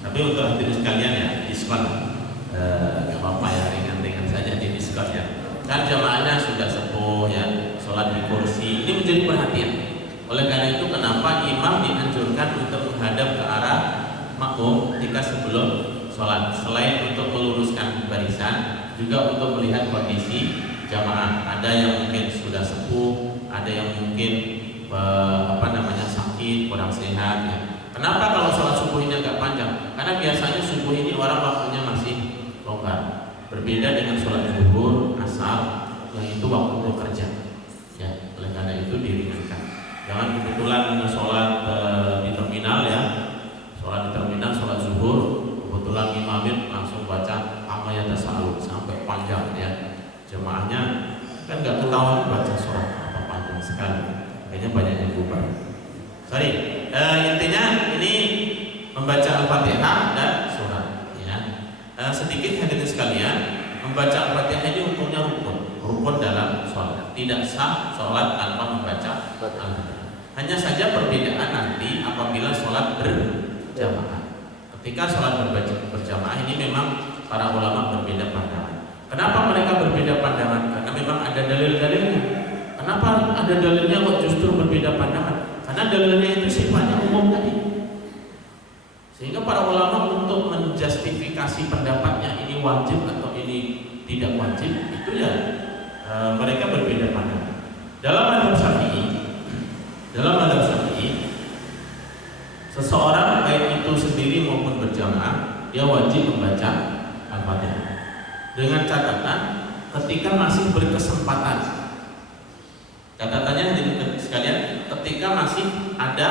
Tapi untuk hadirin sekalian ya, diskon, nggak apa-apa ya, ringan-ringan saja di diskon ya. Kan jamaahnya sudah sepuh ya, sholat di kursi. Ini menjadi perhatian. Oleh karena itu kenapa imam dianjurkan untuk menghadap ke arah makmum ketika sebelum sholat. Selain untuk meluruskan barisan, juga untuk melihat kondisi jamaah. Ada yang mungkin sudah sepuh, ada yang mungkin sakit, kurang sehat ya. Kenapa kalau sholat subuh ini agak panjang? Karena biasanya subuh ini orang waktunya masih longgar. Berbeda dengan sholat zuhur, asar, yang itu waktu bekerja. Ya, oleh karena itu diringankan. Jangan kebetulan sholat di terminal ya, sholat di terminal, sholat zuhur, kebetulan imamin langsung baca amayat tasalud sampai panjang ya. Jemaahnya kan nggak ketahuan baca sholat apa panjang sekali. Kayaknya banyak yang bubar. Sorry, intinya ini membaca Al-Fatihah dan surat. Ya. Sedikit hadirin sekalian, membaca Al-Fatihah ini hukumnya rukun dalam sholat. Tidak sah sholat tanpa membaca Al-Fatihah. Hanya saja perbedaan nanti apabila sholat berjamaah. Ketika sholat berjamaah ini memang para ulama berbeda pandangan. Kenapa mereka berbeda pandangan? Karena memang ada dalil-dalilnya. Kenapa ada dalilnya kok justru berbeda pandangan? Karena dalilnya itu sifatnya umum tadi. Sehingga para ulama untuk menjustifikasi pendapatnya ini wajib atau ini tidak wajib, itu ya mereka berbeda pandangan. Dalam mazhab Syafi'i, seseorang baik itu sendiri maupun berjamaah, dia wajib membaca Al-Fatihah. Dengan catatan ketika masih berkesempatan. Catatannya sekalian, ketika masih ada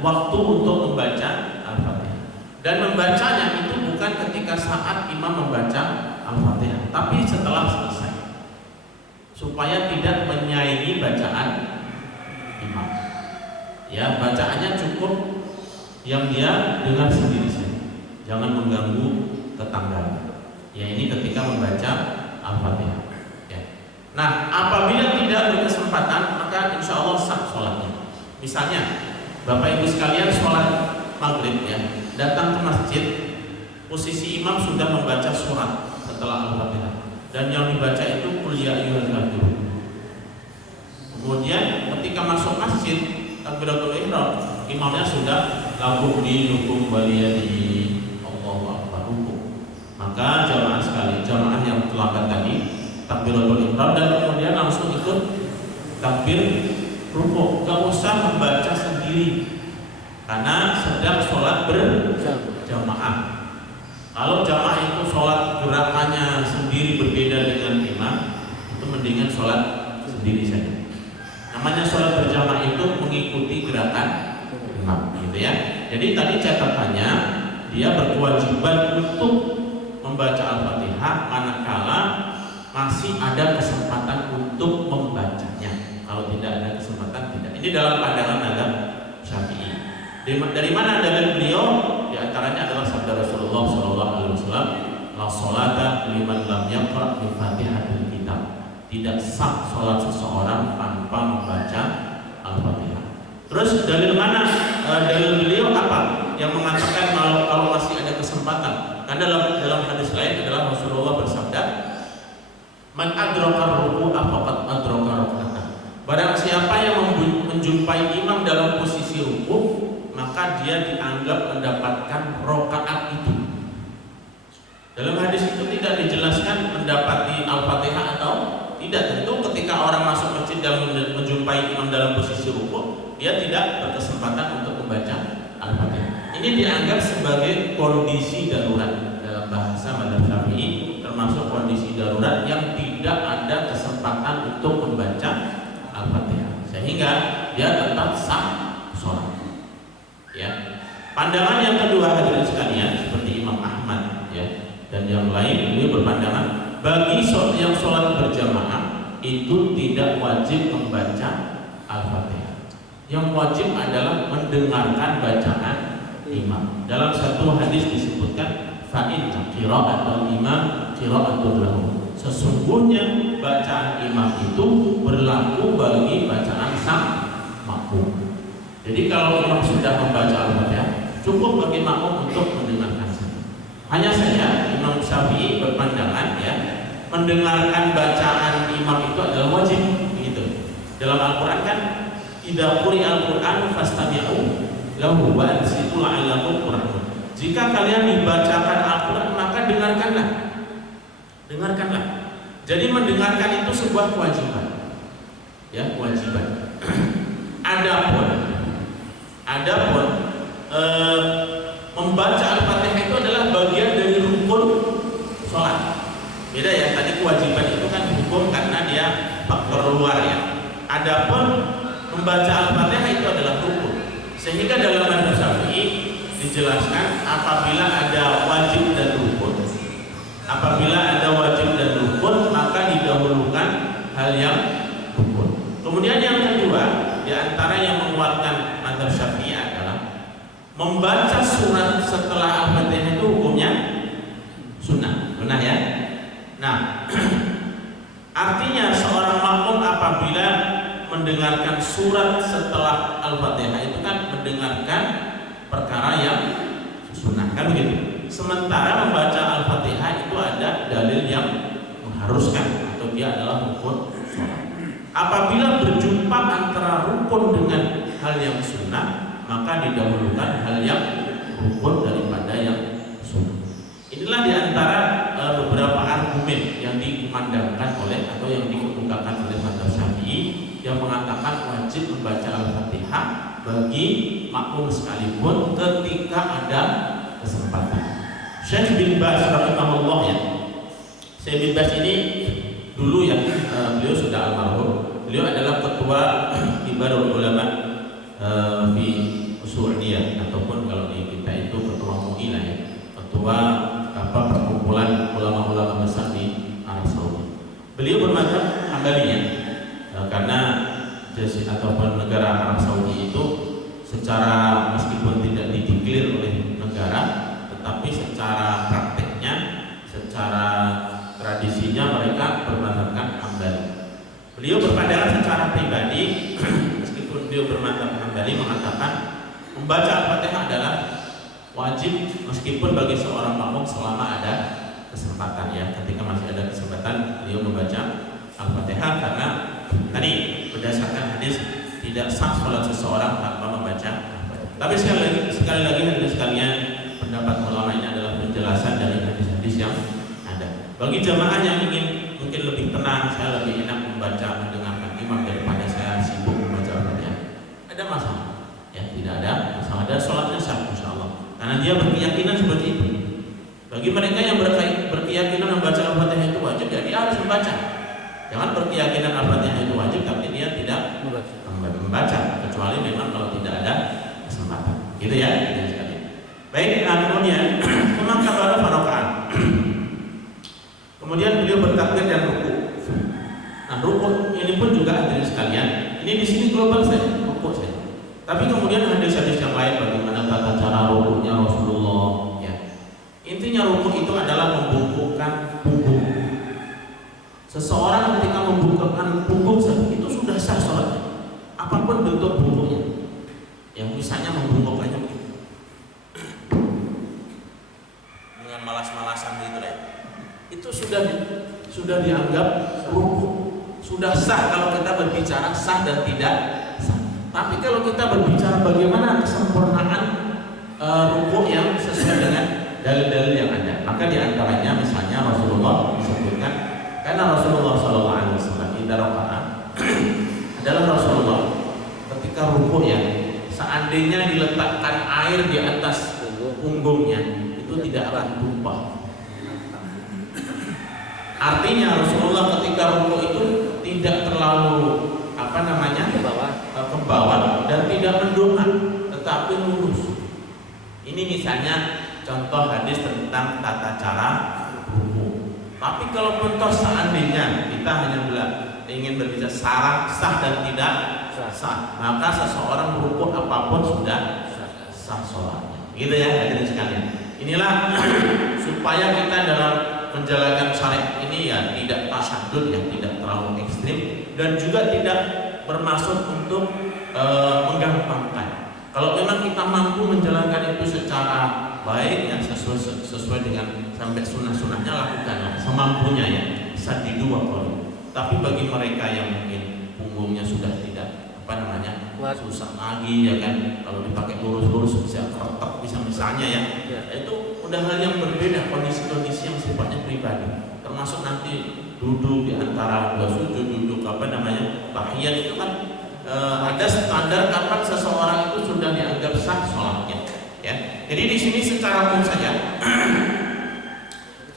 waktu untuk membaca Al-Fatihah. Dan membacanya itu bukan ketika saat imam membaca Al-Fatihah, tapi setelah selesai. Supaya tidak menyaingi bacaan imam. Ya, bacaannya cukup yang dia dengar sendiri saja. Jangan mengganggu tetangga. Ya, ini ketika membaca Al-Fatihah. Ya. Nah, apabila tidak berkesempatan, maka insya Allah sah sholatnya. Misalnya, Bapak Ibu sekalian sholat maghrib ya, datang ke masjid, posisi imam sudah membaca surat setelah Al-Fatihah, dan yang dibaca itu Qul ya ayyuhal kafirun. Kemudian ketika masuk masjid, takbiratul ihram, imamnya sudah labuh di hukum waliyadi Allahu akbar hukum. Maka jamaah sekali, jamaah yang terlambat tadi takbiratul ihram dan kemudian langsung ikut takbir rukuk, gak usah membaca sendiri karena sedang sholat berjamaah. Kalau jamaah itu sholat gerakannya sendiri berbeda dengan imam, itu mendingan sholat sendiri saja. Namanya sholat berjamaah itu mengikuti gerakan imam, gitu ya. Jadi tadi catatannya dia berkewajiban untuk membaca Al-Fatihah manakala masih ada kesempatan untuk membacanya. Kalau tidak ada kesempatan, tidak. Ini dalam pandangan mazhab Syafi'i. Dari mana dalil beliau? Di antaranya adalah sabda Rasulullah SAW, la sholata liman lam yaqra bi Fatihatil kitab. Tidak sah sholat seseorang tanpa membaca Al-Fatihah. Terus dalil mana? Dalil beliau apa? Yang mengatakan kalau masih ada kesempatan. Karena dalam hadis lain adalah Rasulullah bersabda, man adraka ruku'a faqad adraka rak'atan. Barang siapa yang menjumpai imam dalam posisi ruku', maka dia dianggap mendapatkan rakaat itu. Dalam hadis itu tidak dijelaskan mendapati Al-Fatihah atau tidak. Tentu ketika orang masuk masjid dan menjumpai imam dalam posisi ruku', dia tidak berkesempatan untuk membaca Al-Fatihah. Ini dianggap sebagai kondisi darurat dalam bahasa mazhab Syafi'i, termasuk kondisi darurat yang tidak ada kesempatan untuk membaca Al-Fatihah, sehingga dia tetap sah sholat. Ya. Pandangan yang kedua hadirin sekalian seperti Imam Ahmad ya dan yang lain, ini berpandangan bagi yang sholat berjamaah itu tidak wajib membaca Al-Fatihah. Yang wajib adalah mendengarkan bacaan imam. Dalam satu hadis disebutkan fa'inna qira'atul imam qira'atul lahu. Sesungguhnya bacaan imam itu berlaku bagi bacaan sang makmum. Jadi kalau imam sudah membaca Al-Fatihah, cukup bagi makmum untuk mendengarkan saja. Hanya saja Imam Syafi'i berpandangan ya, mendengarkan bacaan imam itu adalah wajib. Begitu. Dalam Al-Quran kan, idza quri'al Qur'anu fastami'u lahu wa ansitu la'allakum turhamun. jika kalian dibacakan Al-Quran maka dengarkanlah. Dengarkanlah. Jadi mendengarkan itu sebuah kewajiban. Ya, kewajiban. Adapun membaca Al-Fatihah itu adalah bagian dari rukun sholat. Beda ya, tadi kewajiban itu kan hukum karena dia faktor luar ya. Adapun membaca Al-Fatihah itu adalah rukun. Sehingga dalam mazhab Syafi'i dijelaskan apabila ada wajib dan rukun. Apabila ada wajib dan rukun maka didahulukan hal yang rukun. Kemudian yang kedua, di antara yang menguatkan mazhab Syafi'i adalah membaca surat setelah Al-Fatihah itu hukumnya sunnah. Benar ya? Nah, artinya seorang makmum apabila mendengarkan surat setelah Al-Fatihah itu kan mendengarkan perkara yang sunnah, kan begitu. Sementara membaca Al-Fatihah itu ada dalil yang mengharuskan atau dia adalah rukun sholat. Apabila berjumpa antara rukun dengan hal yang sunnah, maka didahulukan hal yang rukun daripada yang sunnah. Inilah diantara beberapa argumen yang dikumandangkan oleh atau yang dikemukakan oleh mazhab Syafi'i yang mengatakan wajib membaca Al-Fatihah bagi makmum sekalipun ketika ada kesempatan. Syekh bin Baz rahimahullah ya. Syekh bin Baz ini dulu ya, beliau sudah almarhum. Beliau adalah ketua Kibarul Ulama di Saudi ataupun kalau di kita itu ketua MUI lah ya. Ketua perkumpulan ulama-ulama besar di Arab Saudi. Beliau bermadzhab Hambali ya. Karena ataupun negara Arab Saudi itu secara meskipun tidak dideklir oleh negara, tetapi secara prakteknya, secara tradisinya mereka bermadzhabkan Hambali. Beliau berpandangan secara pribadi, meskipun beliau bermadzhab Hambali, mengatakan membaca Al-Fatihah adalah wajib meskipun bagi seorang makmum selama ada kesempatan ya. Ketika masih ada kesempatan beliau membaca Al-Fatihah karena tadi berdasarkan hadis tidak sah sholat seseorang tanpa membaca Al-Fatihah. Tapi sekali lagi hadirin sekalian, pendapat ulama ini adalah penjelasan dari hadis-hadis yang ada. Bagi jamaah yang ingin mungkin lebih tenang, saya lebih enak membaca mendengarkan imam daripada saya sibuk membaca Al-Fatihah. Ada masalah? Ya, tidak ada masalah. Dan sholatnya sah insyaallah. Karena dia berkeyakinan seperti itu. Bagi mereka yang berkeyakinan membaca Al-Fatihah itu wajib, ya dia harus membaca. Jangan berkeyakinan Al-Fatihah itu wajib tapi dia tidak membaca, kecuali memang kalau tidak ada kesempatan. Gitu ya. Baik, kemudian memang kabar farokaan. Kemudian beliau bertakbir dan ruku. Nah, ruku ini pun juga hadirin sekalian. Ini di sini global saja, ruku saja. Tapi kemudian hadis-hadis yang lain bagaimana tata cara rukunya Rasulullah ya. Intinya ruku itu adalah membungkukkan punggung. Seseorang ketika membungkukkan punggung itu sudah sah sholatnya. Apapun bentuk bungkuknya. Yang misalnya membungkukkannya begitu. Dengan malas-malasan gitu ya. Itu sudah dianggap ruku. Sudah sah kalau kita berbicara sah dan tidak sah. Tapi kalau kita berbicara bagaimana kesempurnaan ruku yang sesuai dengan dalil-dalil yang ada, maka diantaranya misalnya Rasulullah disebutkan karena Rasulullah SAW idza raka'a adalah Rasulullah ketika ruku ya, seandainya diletakkan air di atas punggungnya itu tidak akan tumpah. Artinya Rasulullah ketika ruku itu tidak terlalu ke bawah dan tidak mendongak, tetapi lurus. Ini misalnya contoh hadis tentang tata cara ruku. Tapi kalau contoh seandainya kita hanya ingin berbicara sah dan tidak sah, maka seseorang ruku apapun sudah sah sholatnya. Gitu ya hadirin sekalian. Inilah supaya kita dalam menjalankan syariat ini ya tidak tasyadud, yang tidak terlalu ekstrim dan juga tidak bermaksud untuk menggampangkan. Kalau memang kita mampu menjalankan itu secara baik ya sesuai dengan sampai sunnah-sunnahnya, lakukanlah semampunya ya, bisa di dua kali. Tapi bagi mereka yang mungkin punggungnya sudah tidak susah lagi ya kan, kalau dipakai lurus-lurus bisa kertok, bisa misalnya ya. Itu udah hal yang berbeda, kondisi-kondisi yang sifatnya pribadi, termasuk nanti duduk di antara dua sujud, duduk tahiyat itu kan ada standar kapan seseorang itu sudah dianggap sah sholatnya ya. Jadi di sini secara umum saja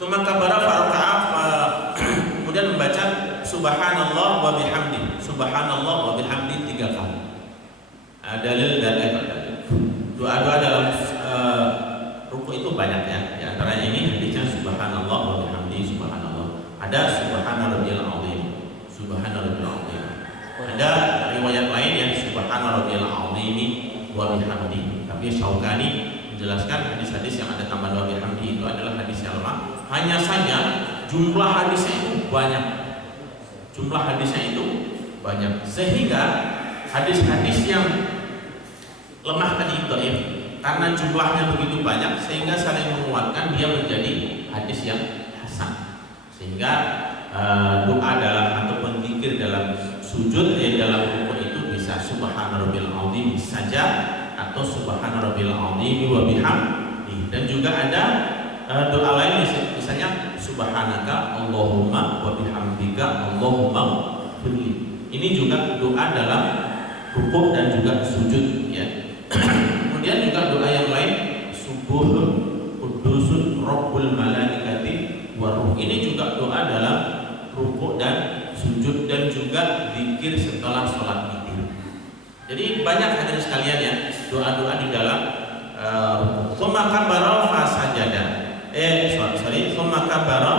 tsumma kabbara faraka'a, kemudian membaca subhanallah wa bihamdi, subhanallah wa bihamdi 3 kali. Dalil dan doa-doa dalam ruku itu banyak ya. Di antaranya ini hadisnya subhanallah wa bihamdi, subhanallah. Ada subhana rabbiyal azim, subhana rabbiyal azim. Ada riwayat lain yang subhana rabbiyal azim wa bihamdi. Tapi Syaukani menjelaskan hadis-hadis yang ada tambahan wa bihamdi itu adalah hadis yang lemah. Hanya saja jumlah hadisnya itu banyak. Jumlah hadisnya itu banyak sehingga hadis-hadis yang lemah tadi itu ya, karena jumlahnya begitu banyak sehingga saling menguatkan dia menjadi hadis yang hasan. Sehingga doa dalam ataupun zikir dalam sujud dalam rukuk itu bisa subhana rabbil azim saja atau subhana rabbil azim wa bihamdi. Dan juga ada doa lain misalnya subhanaka Allahumma wa bihamdika Allahumma firli. Ini juga doa dalam rukuk dan juga sujud ya. Kemudian juga doa yang lain subuhun qudusun rabbul malaikati waruh. Ini juga doa dalam rukuk dan sujud dan juga zikir setelah sholat witir. Jadi banyak hadirin sekalian ya doa-doa di dalam rukuk. Tsumma kabbara fa sajada. Tsumma kabbara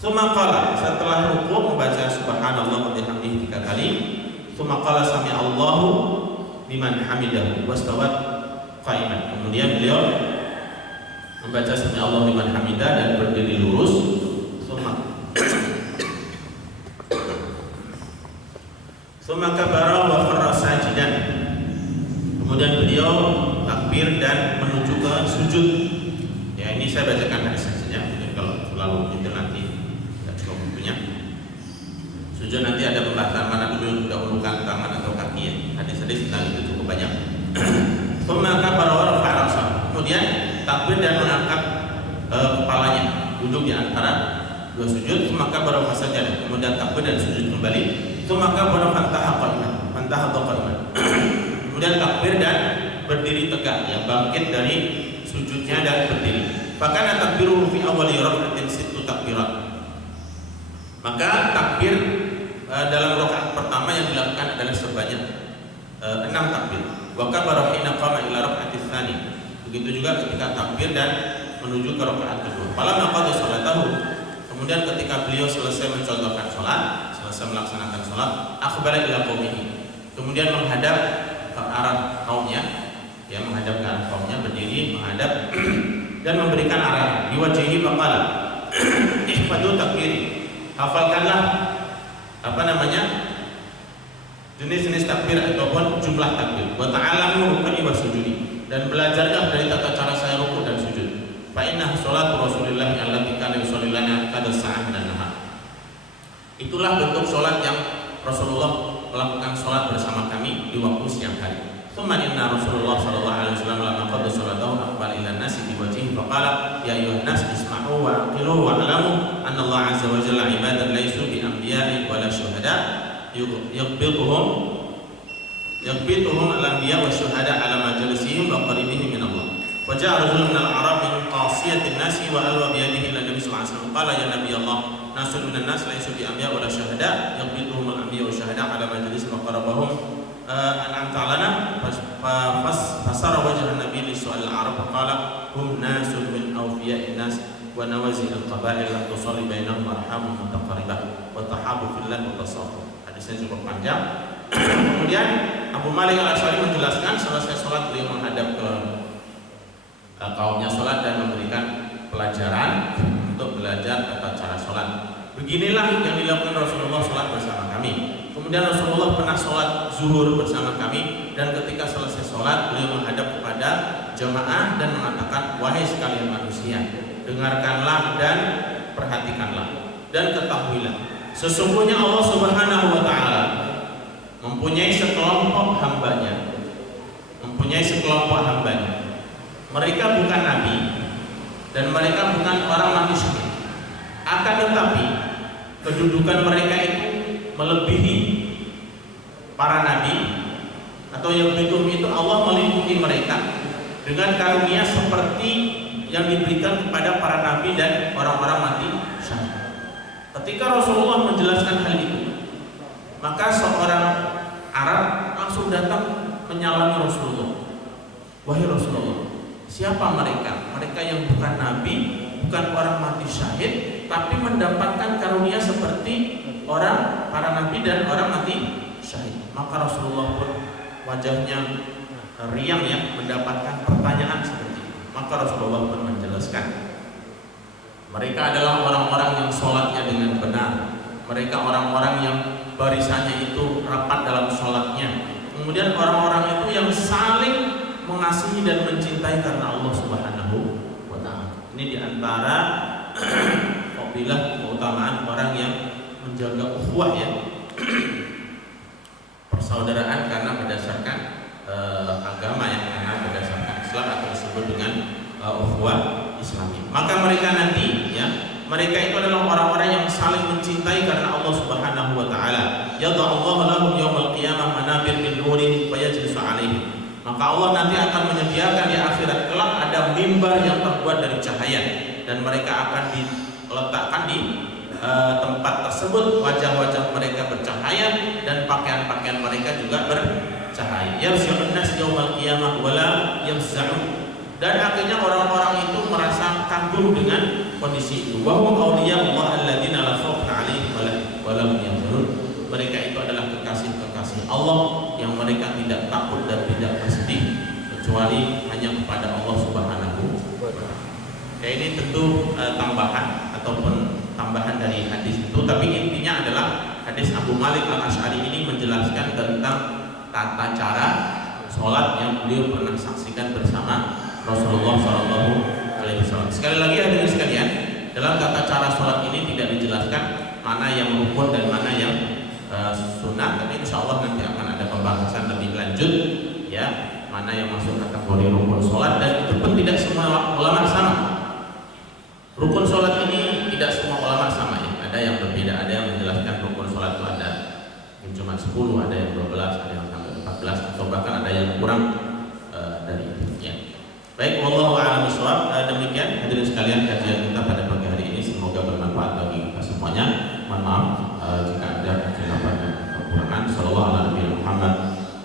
Tsumma qala, setelah rukuk membaca subhanallah wa bihamdihi 3 kali. Tsumma qala sami Allahu liman hamidahu wastawat qa'iman. Kemudian beliau membaca sami Allahu liman hamidah dan berdiri lurus. Tsumma kabbara wa kharra sajidan. Kemudian beliau takbir dan menuju ke sujud. Ya, ini saya bacakan hadisnya saja. Mungkin kalau selalu itu nanti sujud nanti ada pembahasan mana dulu dahulukan tangan atau kaki ya. Hadis-hadis tentang itu cukup banyak. Tsumma kabbara wa rafa'a ra'sahu. Kemudian takbir dan mengangkat kepalanya, duduk di antara dua sujud. Tsumma kabbara wa sajada. Kemudian takbir dan sujud kembali. Tsumma kabbara fantaha qa'iman. Kemudian takbir dan berdiri tegak ya, bangkit dari sujudnya dan berdiri. Bahkan takbiru fi awwali rak'atin 6 takbirat. Maka takbir dalam rakaat pertama yang dilakukan adalah sebanyak 6 takbir. Wa kabbara hina qama ila rak'atis tsani. Begitu juga ketika takbir dan menuju ke rakaat kedua. Falamma qada salatahu, kemudian ketika beliau selesai mencontohkan salat, selesai melaksanakan salat, akhbara ila qaumihi. Kemudian menghadap ke arah kaumnya, ya menghadap ke arah kaumnya, berdiri menghadap dan memberikan arahan. Diwajihi faqala ihfadu takbiri. Hafalkanlah jenis-jenis takbir ataupun jumlah takbir. Wa ta'alamu ruku'i wa sujudi, dan belajarlah dari tata cara saya rukuk dan sujud. Fa inna sholatu Rasulillah allati kana yusalli lana qad sa'ah dan nahar. Itulah bentuk sholat yang Rasulullah melakukan sholat bersama kami di waktu siang hari. Tsumma inna Rasulullah sallallahu alaihi wasallam lamma qada salatahu aqbala ila an-nasi bi wajhihi faqala ya ayyuhan nas isma'u wa aqilu wa alamu anna Allah azza wa jalla ibadan laysu bi anbiya'i wa la syuhada yaghbituhum al-anbiya wa syuhada ala majalisihim wa qaribihim min Allah. Wa ja'a rajulun min al-a'rab min qasiyati an-nasi wa alwa bi yadihi ila Nabi sallallahu alaihi wasallam qala ya nabiy Allah nasun min an-nas laysu bi anbiya wa la syuhada yaghbituhum al-anbiya wa syuhada ala majalisihim wa qarabahum an'amta lana fasara wajha an-nabi li su'al al-arab qala hum nasun min awfiya'in nas wa nawazi al-qaba'il la tusalli bainahum arhamun mutaqarribah wa tahabu fillah wa tasawwuf. Hadisnya cukup panjang. Kemudian Abu Malik Al-Asy'ari menjelaskan selesai sholat beliau menghadap ke kaumnya sholat dan memberikan pelajaran untuk belajar tata cara sholat. Beginilah yang dilakukan Rasulullah sholat bersama kami. Kemudian Rasulullah pernah sholat zuhur bersama kami, dan ketika selesai sholat beliau menghadap kepada jamaah dan mengatakan, wahai sekalian manusia, dengarkanlah dan perhatikanlah dan ketahuilah Sesungguhnya Allah Subhanahu wa taala mempunyai sekelompok hambanya. Mereka bukan nabi dan mereka bukan orang mati syahid. Akan tetapi kedudukan mereka itu melebihi para nabi, atau yang betul itu Allah melindungi mereka dengan karunia seperti yang diberikan kepada para nabi dan orang-orang mati syahid. Ketika Rasulullah menjelaskan hal itu, maka seorang Arab langsung datang menyalami Rasulullah. Wahai Rasulullah, siapa mereka? Mereka yang bukan nabi, bukan orang mati syahid, tapi mendapatkan karunia seperti para nabi dan orang mati syahid. Maka Rasulullah pun wajahnya riang ya mendapatkan pertanyaan seperti itu. Maka Rasulullah pun menjelaskan, mereka adalah orang-orang yang sholatnya dengan benar. Mereka orang-orang yang barisannya itu rapat dalam sholatnya. Kemudian orang-orang itu yang saling mengasihi dan mencintai karena Allah Subhanahu wa ta'ala. Ini diantara fadilah keutamaan orang yang menjaga ukhuwah ya, persaudaraan karena berdasarkan agama ya, karena berdasarkan Islam atau disebut dengan ukhuwah Islami. Maka mereka nanti ya, mereka itu adalah orang-orang yang saling mencintai karena Allah Subhanahu wa taala. Yadh'allahu lahum yaumil qiyamah manabir min nurin fayajlisu 'alaihi. Maka Allah nanti akan menyediakan di akhirat kelak ada mimbar yang terbuat dari cahaya, dan mereka akan diletakkan di tempat tersebut. Wajah-wajah mereka bercahaya dan pakaian-pakaian mereka juga bercahaya. Yamsya'un nas yaumal qiyamah wala yamsa'un. Dan akhirnya orang-orang itu merasa kagum dengan kondisi itu. Wa hum awliya'ullah alladziina la khaufun 'alaihim wa la hum yahzanun. Mereka itu adalah kekasih-kekasih Allah yang mereka tidak takut dan tidak bersedih kecuali hanya kepada Allah Subhanahu wa ta'ala. Ya, ini tentu tambahan ataupun tambahan dari hadis itu, tapi intinya adalah hadis Abu Malik Al-Asy'ari ini menjelaskan tentang tata cara sholat yang beliau pernah saksikan bersama Rasulullah SAW. Sekali lagi hadirin sekalian, dalam tata cara sholat ini tidak dijelaskan mana yang rukun dan mana yang sunnah, tapi insya Allah nanti akan ada pembahasan lebih lanjut ya, mana yang masuk kategori rukun sholat. Dan itu pun tidak semua ulama sama. Rukun sholat ini tidak semua ulama sama ya. Ada yang berbeda, ada yang menjelaskan rukun sholat itu ada yang cuma 10, ada yang 12, ada yang sampai 14, atau bahkan ada yang kurang dari itu ya. Baik, wallahu a'lam bishawab. Demikian hadirin sekalian kajian kita pada pagi hari ini, semoga bermanfaat bagi kita semuanya. Mohon maaf jika ada kesalahan dan kekurangan. Sallallahu alaihi Muhammad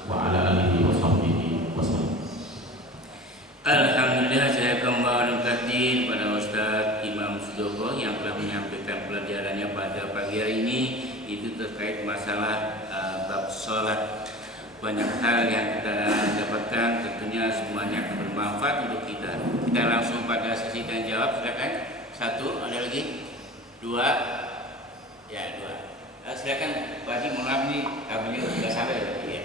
wa ala alihi washabbihi wasallam. Alhamdulillah, saya kembali kepada Ustaz Imam Sudoko yang telah menyampaikan pelajarannya pada pagi hari ini. Itu terkait masalah bab sholat. Banyak hal yang kita dapatkan, tentunya semuanya akan bermanfaat untuk kita. Kita langsung pada sesi tanya jawab, silakan. Satu, ada lagi? Dua, ya dua. Silakan, Pak Haji, mohon maaf nih, kami sudah sampai ya.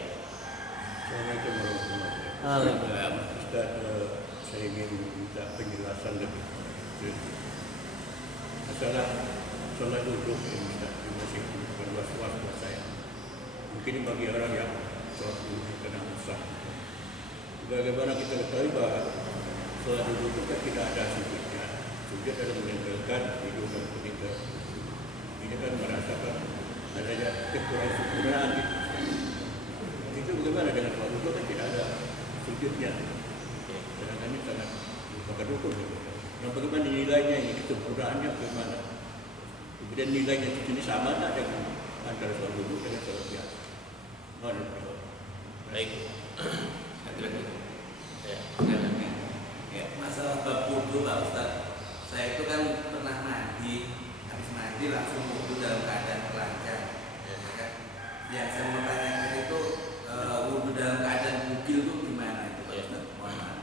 Assalamualaikum warahmatullahi wabarakatuh. Ustaz, saya ingin minta penjelasan lebih masalah sholat duduk yang masih berwas-was buat saya. Mungkin bagi orang yang sholat duduk kena usah. Bagaimana kita ketahui bahwa sholat duduk itu kan tidak ada sujudnya. Sujud adalah menempelkan hidup dan ketika ini kan merasakan adanya kekurangan sempurnaan. Itu bagaimana dengan sholat duduk kan tidak ada sujudnya. Sedangkan ini sangat merupakan rukun. Nah, bagaimana nilainya ini, kesempurnaannya bagaimana? Kemudian nilainya ini sama tak dengan antara sholat duduk dengan sholat biasa? Baik. Satu lagi. Ya, masalah bab wudu Pak Ustaz. Saya itu kan pernah mandi, habis mandi langsung wudu dalam keadaan telanjang. Ya kan? Yang saya mau tanyakan itu wudu dalam keadaan bugil itu gimana itu Pak Ustaz? Mohon maaf.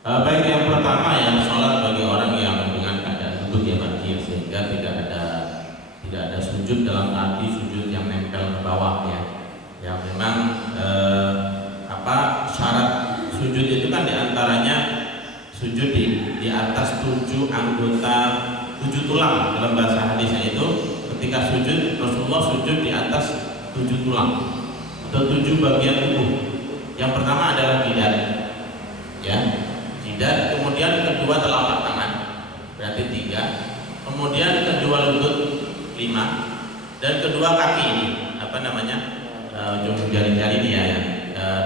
Baik, yang pertama ya, sholat bagi orang yang dengan keadaan duduk ya bagi, sehingga tidak ada sujud dalam arti sujud yang nempel ke bawah ya. Yang memang syarat sujud itu kan diantaranya sujud di atas 7 anggota, 7 tulang dalam bahasa hadisnya itu ketika sujud Rasulullah sujud di atas 7 tulang atau 7 bagian tubuh. Yang pertama adalah jidat, ya, jidat. Kemudian kedua telapak tangan, berarti 3. Kemudian kedua lutut 5, dan kedua kaki ini apa namanya ujung jari-jari ini ya,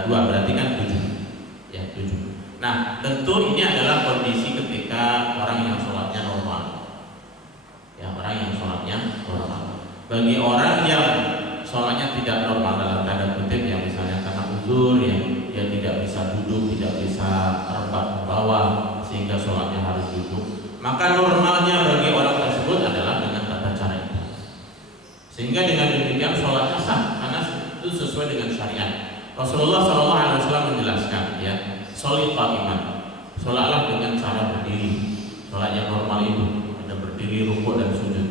2 berarti kan 7, ya 7. Nah tentu ini adalah kondisi ketika orang yang sholatnya normal, ya orang yang sholatnya normal. Bagi orang yang sholatnya tidak normal dalam tanda kutip, yang misalnya karena uzur, yang dia tidak bisa duduk, tidak bisa rebah ke bawah sehingga sholatnya harus duduk, maka normalnya bagi orang tersebut adalah dengan tata cara itu. Sehingga dengan demikian sholatnya sah karena itu sesuai dengan syariat. Rasulullah SAW menjelaskan, ya, sholat qa'iman, sholatlah dengan cara berdiri. Sholat yang normal itu ada berdiri, rukuk dan sujud.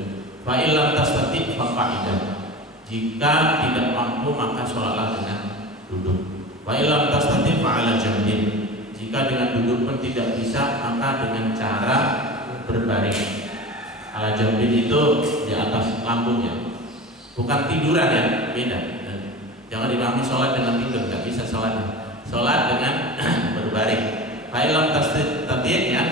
Fa illam tastati' fa qa'idan. Jika tidak mampu maka sholatlah dengan duduk. Wa illam tastati' fa 'ala jambin. Jika dengan duduk pun tidak bisa maka dengan cara berbaring. Ala jambin itu di atas lambungnya. Bukan tiduran ya, beda. Jangan dipahami sholat dengan tidur, nggak bisa sholatnya. Sholat dengan berbaring. Fa illam tastati' ya,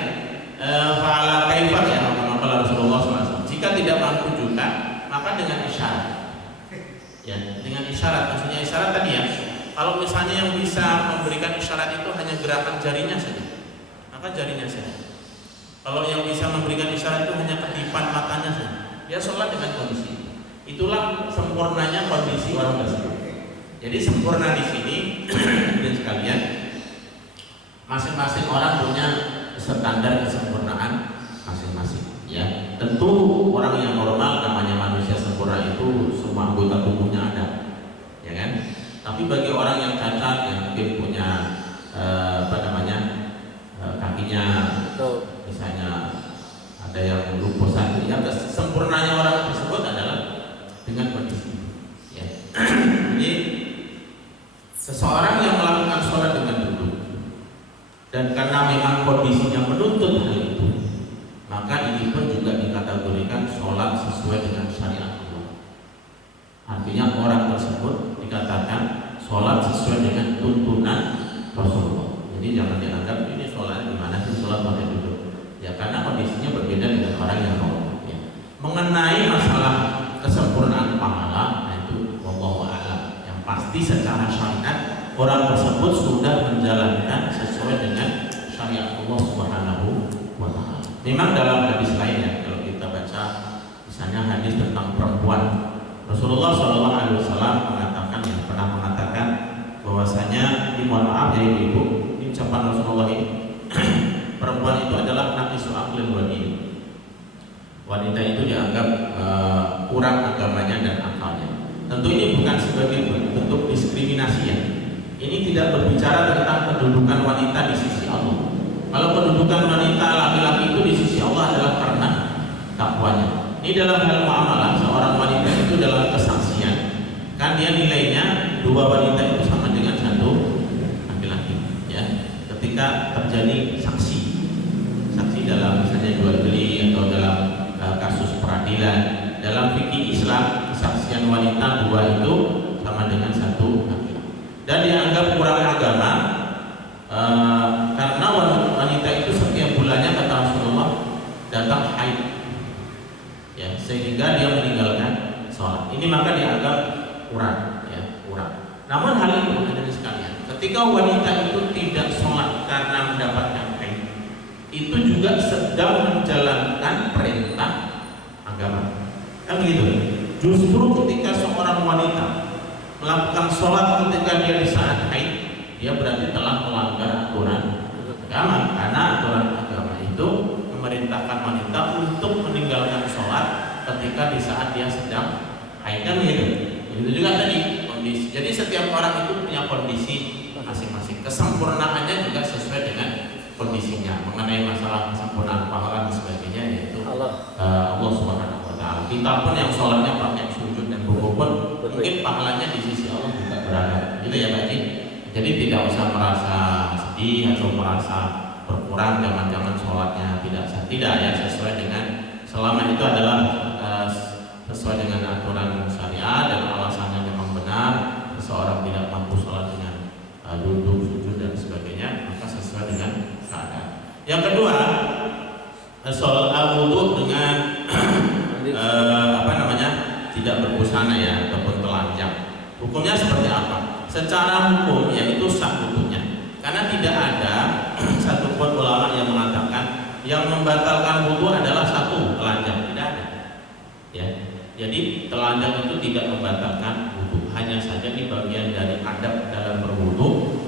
fa 'ala kaifah ya, maka Rasulullah SAW. Jika tidak mampu juga maka dengan isyarat. Ya, dengan isyarat, maksudnya isyarat tadi ya. Kalau misalnya yang bisa memberikan isyarat itu hanya gerakan jarinya saja, maka jarinya saja. Kalau yang bisa memberikan isyarat itu hanya kedipan matanya saja, dia sholat dengan kondisi. Itulah sempurnanya kondisi orang tersebut. Jadi sempurna di sini, dan sekalian, masing-masing orang punya standar kesempurnaan masing-masing. Ya, tentu orang yang normal namanya manusia sempurna itu semua anggota tubuhnya ada, ya kan? Tapi bagi orang yang cacat, yang mungkin punya kakinya, misalnya ada yang lupus, yang sempurnanya orang tersebut adalah dengan kondisi. Ya. Jadi seseorang yang melakukan sholat dengan duduk dan karena memang kondisinya menuntut hal itu, maka ini pun juga dikategorikan sholat sesuai dengan syariat Allah. Artinya orang tersebut dikatakan sholat sesuai dengan tuntunan Rasulullah. Jadi jangan dianggap ini sholat gimana sih sholat pakai duduk. Ya karena kondisinya berbeda dengan orang yang normal. Ya. Mengenai masalah kesempurnaan pahala, itu wallahu a'lam. Yang pasti secara syariat orang tersebut sudah menjalankan sesuai dengan syariat Allah Subhanahu wa ta'ala. Memang dalam hadis lainnya kalau kita baca misalnya hadis tentang perempuan, Rasulullah SAW mengatakan, yang pernah mengatakan bahwasanya, mohon maaf ya ibu, ini ucapan Rasulullah ini, perempuan itu adalah naqisu aqlin wa din. Wanita itu dianggap kurang agamanya dan akalnya. Tentu ini bukan sebagai bentuk diskriminasi ya. Ini tidak berbicara tentang kedudukan wanita di sisi Allah. Kalau kedudukan wanita laki-laki itu di sisi Allah adalah karena takwanya. Ini dalam hal muamalah, seorang wanita itu dalam kesaksian, kan dia nilainya 2 wanita itu sama dengan 1 laki-laki. Ya, ketika terjadi saksi dalam misalnya jual beli atau dalam kasus peradilan, dalam fikih Islam kesaksian wanita 2 itu sama dengan 1 laki-laki. Dan dianggap kurang agama. Karena wanita itu setiap bulannya kata Rasulullah datang haid, ya, sehingga dia meninggalkan sholat. Ini maka dianggap kurang, ya, kurang. Namun hal itu hadirin sekalian, ketika wanita itu tidak sholat karena mendapatkan haid, itu juga sedang menjalankan perintah agama. Kan begitu? Justru ketika seorang wanita melakukan sholat ketika dia di saat haid, dia berarti telah melanggar aturan agama, karena aturan agama itu memerintahkan wanita untuk meninggalkan sholat ketika di saat dia sedang haid, kan begitu. Itu juga tadi kondisi. Jadi setiap orang itu punya kondisi masing-masing. Kesempurnaannya juga sesuai dengan kondisinya. Mengenai masalah kesempurnaan pahala dan sebagainya, yaitu Allah Subhanahu wa ta'ala. Kita pun yang sholatnya pakai sujud dan rukuk pun mungkin pahalanya di sisi Allah juga beragam. Gitu ya Pak Ji. Jadi tidak usah merasa sedih atau merasa berkurang, jangan-jangan sholatnya tidak sah. Tidak ya, sesuai dengan selama itu adalah sesuai dengan aturan syariat dan alasannya memang benar, seseorang tidak mampu sholat dengan duduk, sujud dan sebagainya, maka sesuai dengan keadaan. Yang kedua, sholat wudhu dengan tidak berbusana ya ataupun telanjang. Hukumnya seperti apa? Secara hukum yaitu sah wudhunya, karena tidak ada satupun ulama yang mengatakan yang membatalkan wudhu adalah satu telanjang, tidak ada. Ya, jadi telanjang itu tidak membatalkan wudhu, hanya saja di bagian dari adab dalam berwudhu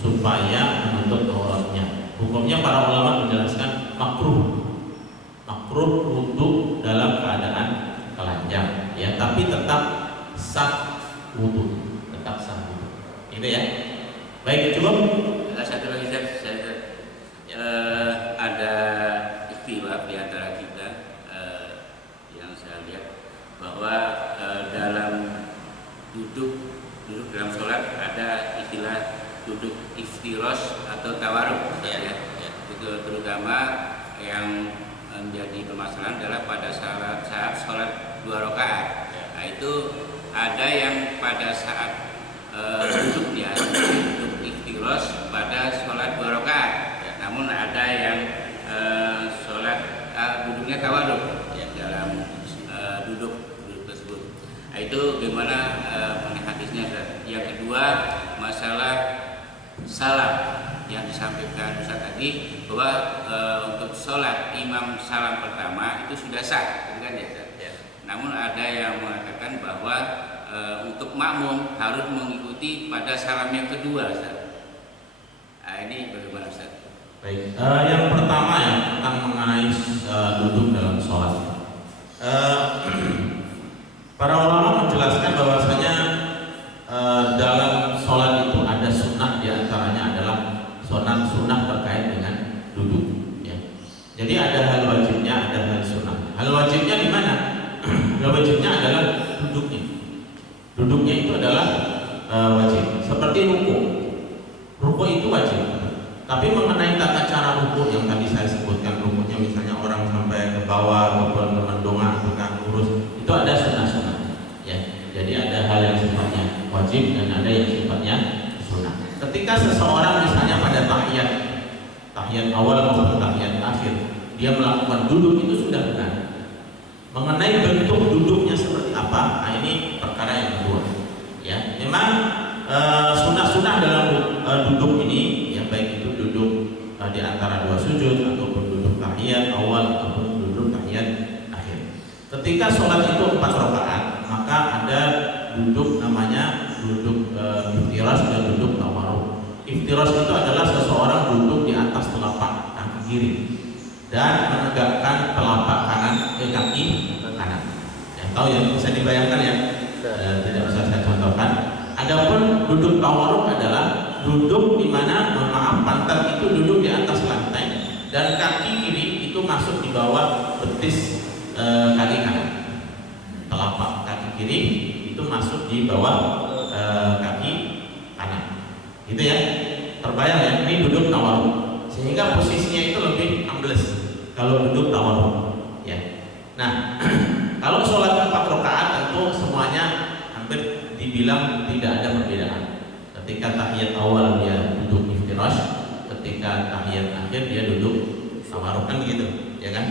supaya menutup auratnya. Hukumnya para ulama menjelaskan makruh wudhu dalam keadaan telanjang, ya, tapi tetap sah wudhu, itu ya. Baik, cukup. Satu lagi ada istilah di antara kita yang saya lihat bahwa dalam duduk dalam sholat ada istilah duduk iftiros atau tawaruk, ya. Itu terutama yang menjadi permasalahan adalah pada saat sholat 2 rakaat. Nah, itu ada yang pada saat duduk iftiros pada sholat 2 rakaat. Namun ada yang sholat duduknya tawaruk dalam duduk tersebut. Nah, itu gimana hadisnya? Yang kedua, masalah salam yang disampaikan Ustaz tadi bahwa untuk sholat imam salam pertama itu sudah sah, kan ya? Namun ada yang mengatakan bahwa untuk makmum harus mengikuti pada salam yang kedua, Ustaz. Nah, ini bagaimana, Ustaz? Baik, yang pertama ya tentang mengenai duduk dalam sholat. Para ulama menjelaskan bahwasanya dalam sholat itu ada sunnah, diantaranya adalah sunnah terkait dengan duduk. Ya. Jadi ada hal wajibnya, ada hal sunnah. Hal wajibnya di mana? Hal wajibnya adalah duduknya. Duduknya itu adalah wajib. Seperti ruku. Ruku itu wajib. Tapi mengenai tata cara ruku yang tadi saya sebutkan, rukunya misalnya orang sampai ke bawah ataupun mendongak, tegak lurus, itu ada sunnah-sunnah. Ya. Jadi ada hal yang sifatnya wajib dan ada yang sifatnya sunnah. Ketika seseorang misalnya pada tahiyat awal maupun tahiyat akhir, dia melakukan duduk, itu sudah benar. Mengenai bentuk duduknya seperti apa, nah ini perkara yang kedua. Ya, memang sunnah-sunnah dalam duduk ini, ya baik itu duduk di antara 2 sujud ataupun duduk tahiyat awal ataupun duduk tahiyat akhir. Ketika sholat itu 4 rakaat, maka ada duduk namanya duduk iftiras dan duduk tawarruk. Iftiras itu adalah seseorang duduk di atas telapak kaki kiri dan menegakkan telapak kanan kaki kanan. Yang tahu ya, bisa dibayangkan ya, tidak usah saya contohkan. Adapun duduk tawarruk adalah duduk di mana, pantat itu duduk di atas lantai dan kaki kiri itu masuk di bawah betis kaki kanan. Telapak kaki kiri itu masuk di bawah kaki kanan. Gitu ya. Terbayang ya, ini duduk tawarruk. Sehingga posisinya itu lebih ambles kalau duduk tawarruk, ya. Nah, kalau sholat 4 rakaat tentu semuanya hampir dibilang tidak ada perbedaan. Ketika tahiyat awal dia duduk iftirash, ketika tahiyat akhir dia duduk tawarruk, kan begitu, ya kan?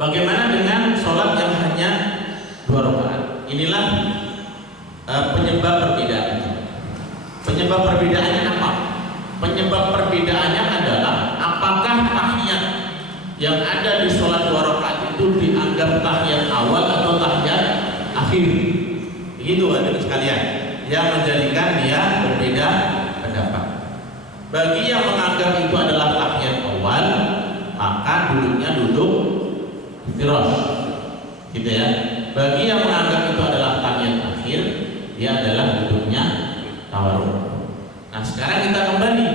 Bagaimana dengan sholat yang hanya 2 rakaat? Inilah penyebab perbedaannya. Penyebab perbedaannya apa? Penyebab perbedaannya adalah apakah tahiyat yang ada di sholat 2 rakaat itu dianggap tahiyat awal atau tahiyat akhir. Begitu hadirin sekalian, yang menjadikan dia berbeda pendapat. Bagi yang menganggap itu adalah tahiyat awal, maka duduknya duduk iftirosh, gitu ya. Bagi yang menganggap itu adalah tahiyat akhir, dia adalah duduknya tawarruk. Nah, sekarang kita kembali,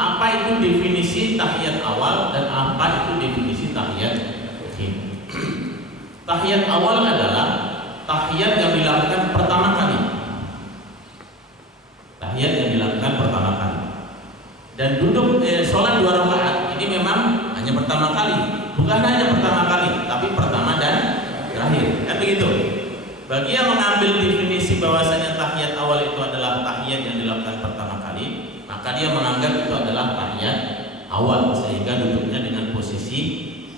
apa itu definisi tahiyat awal dan apa itu definisi tahiyat akhir? Tahiyat awal adalah tahiyat yang dilakukan pertama kali. Tahiyat yang dilakukan pertama kali. Dan duduk sholat 2 rakaat ini memang hanya pertama kali, bukan hanya pertama kali, tapi pertama dan terakhir. Kan begitu. Bagi yang mengambil definisi bahwasanya tahiyat awal itu adalah tahiyat yang dilakukan pertama kali, maka dia menganggap itu adalah tahiyat awal, sehingga duduknya dengan posisi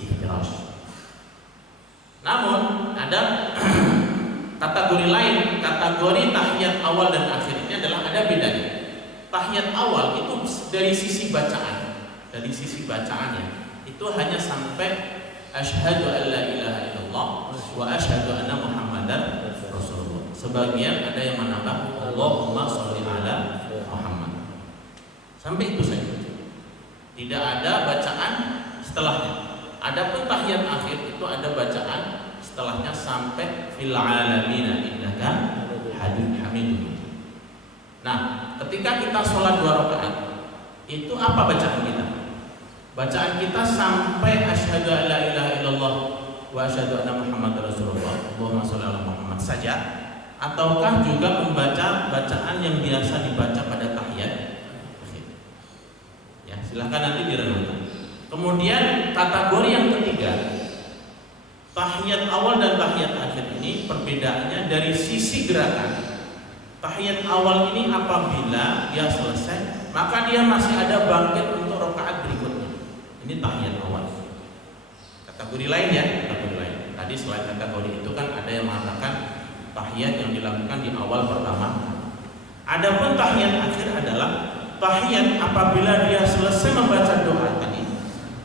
iftirash. Namun ada kategori lain, kategori tahiyat awal dan akhir ini adalah ada bedanya. Tahiyat awal itu dari sisi bacaan, dari sisi bacaannya itu hanya sampai asyhadu an la ilaha illallah wa asyhadu anna muhammadar rasulullah. Sebagian ada yang menambah Allahumma sholli ala Muhammad. Sampai itu saja. Tidak ada bacaan setelahnya. Adapun tahiyat akhir itu ada bacaan setelahnya sampai fil alamin innaka hamidun. Nah, ketika kita sholat 2 rakaat, itu apa bacaan kita? Bacaan kita sampai asyhadu an la ilaha illallah wa asyhadu anna muhammadar rasulullah, Allahumma sholli ala Muhammad saja, ataukah juga membaca bacaan yang biasa dibaca pada tahiyat akhir? Ya, silahkan nanti direnungkan. Kemudian kategori yang ketiga, tahiyat awal dan tahiyat akhir ini perbedaannya dari sisi gerakan. Tahiyat awal ini apabila dia selesai, maka dia masih ada bangkit untuk rakaat berikutnya. Ini tahiyat awal. Kategori lain ya, kategori lain. Tadi selain kategori itu kan ada yang mengatakan tahiyat yang dilakukan di awal pertama. Adapun tahiyat akhir adalah tahiyat apabila dia selesai membaca doa tadi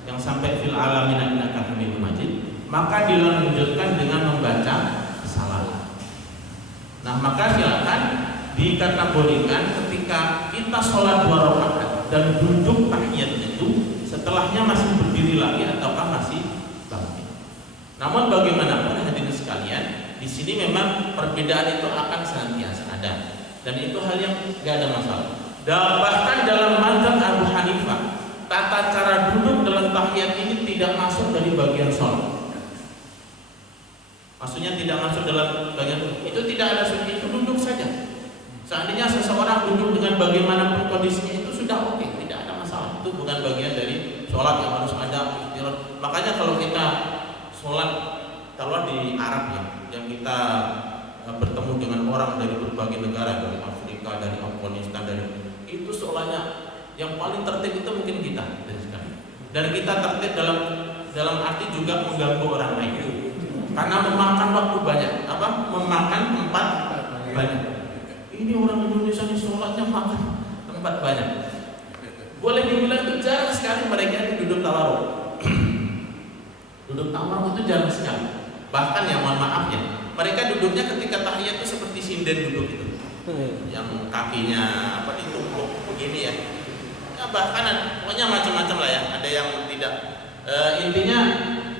yang sampai fil alamin innaka hamidum majid, maka dilanjutkan dengan membaca salam. Nah, maka silakan dikategorikan ketika kita sholat 2 rakaat dan duduk tahiyat itu setelahnya masih berdiri lagi ataukah masih bangkit. Namun bagaimanapun hadirin sekalian, di sini memang perbedaan itu akan senantiasa ada dan itu hal yang tidak ada masalah. Dan bahkan dalam mazhab Abu Hanifah, tata cara duduk dalam tahiyat ini tidak masuk dari bagian sholat. Maksudnya tidak masuk dalam bagian itu, tidak ada sunni, itu duduk saja. Seandainya seseorang duduk dengan bagaimanapun kondisinya itu sudah oke, tidak ada masalah. Itu bukan bagian dari sholat yang harus ada. Makanya kalau kita sholat, kalau di Arab ya, yang kita bertemu dengan orang dari berbagai negara, dari Afrika, dari Afghanistan, dari itu sholatnya yang paling tertib itu mungkin kita dari sekali. Dan kita tertib dalam arti juga mengganggu orang lain. Karena memakan waktu banyak, memakan tempat banyak. Ini orang Indonesia ini sholatnya makan tempat banyak. Boleh dibilang itu jarang sekali mereka itu duduk tawaruk. Duduk tawaruk itu jarang sekali. Bahkan ya mohon maaf ya, mereka duduknya ketika tahiyat itu seperti sinden duduk itu, yang kakinya ditumpuk begini ya. Ya bahkan pokoknya macam-macam lah ya. Ada yang tidak. Intinya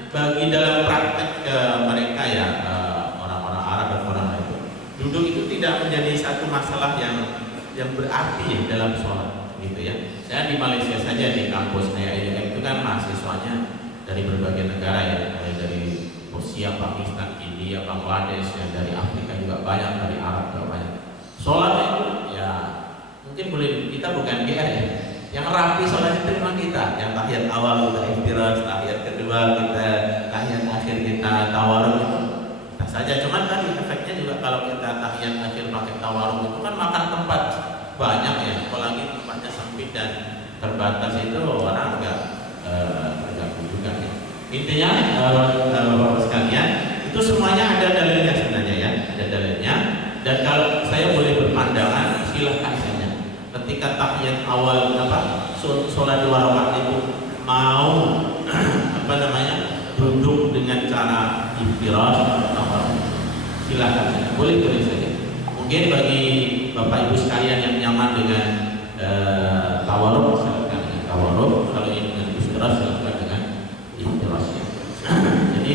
bagi dalam praktek mereka ya orang-orang Arab dan orang lain, duduk itu tidak menjadi satu masalah yang berarti ya dalam sholat gitu ya. Saya di Malaysia saja di kampus saya itu kan mahasiswanya dari berbagai negara ya, dari Rusia, Pakistan, India, Bangladesh ya, dari Afrika juga banyak, dari Arab juga banyak. Sholat itu ya mungkin boleh kita bukan GR ya. Yang rapi sholat itu memang kita, yang tahiyat awal kita iftirash, tahiyat kedua kita, tahiyat akhir kita tawaruk itu kita saja. Cuman tadi efeknya juga kalau kita tahiyat akhir pakai tawaruk itu kan makan tempat banyak ya, apalagi tempatnya sempit dan terbatas itu orang nggak terganggu juga ya. Intinya Bapak sekalian, itu semuanya ada dalilnya sebenarnya ya, ada dalilnya. Dan kalau saya boleh berpandangan, silahkan saja. Ketika tahiyat awal sholat 2 rakaat itu mau duduk dengan cara iftirash, silakan, boleh saja. Mungkin bagi bapak ibu sekalian yang nyaman dengan tawarruk, silakan dengan tawarruk. Kalau ini dengan iftirash, silakan dengan iftirash. Jadi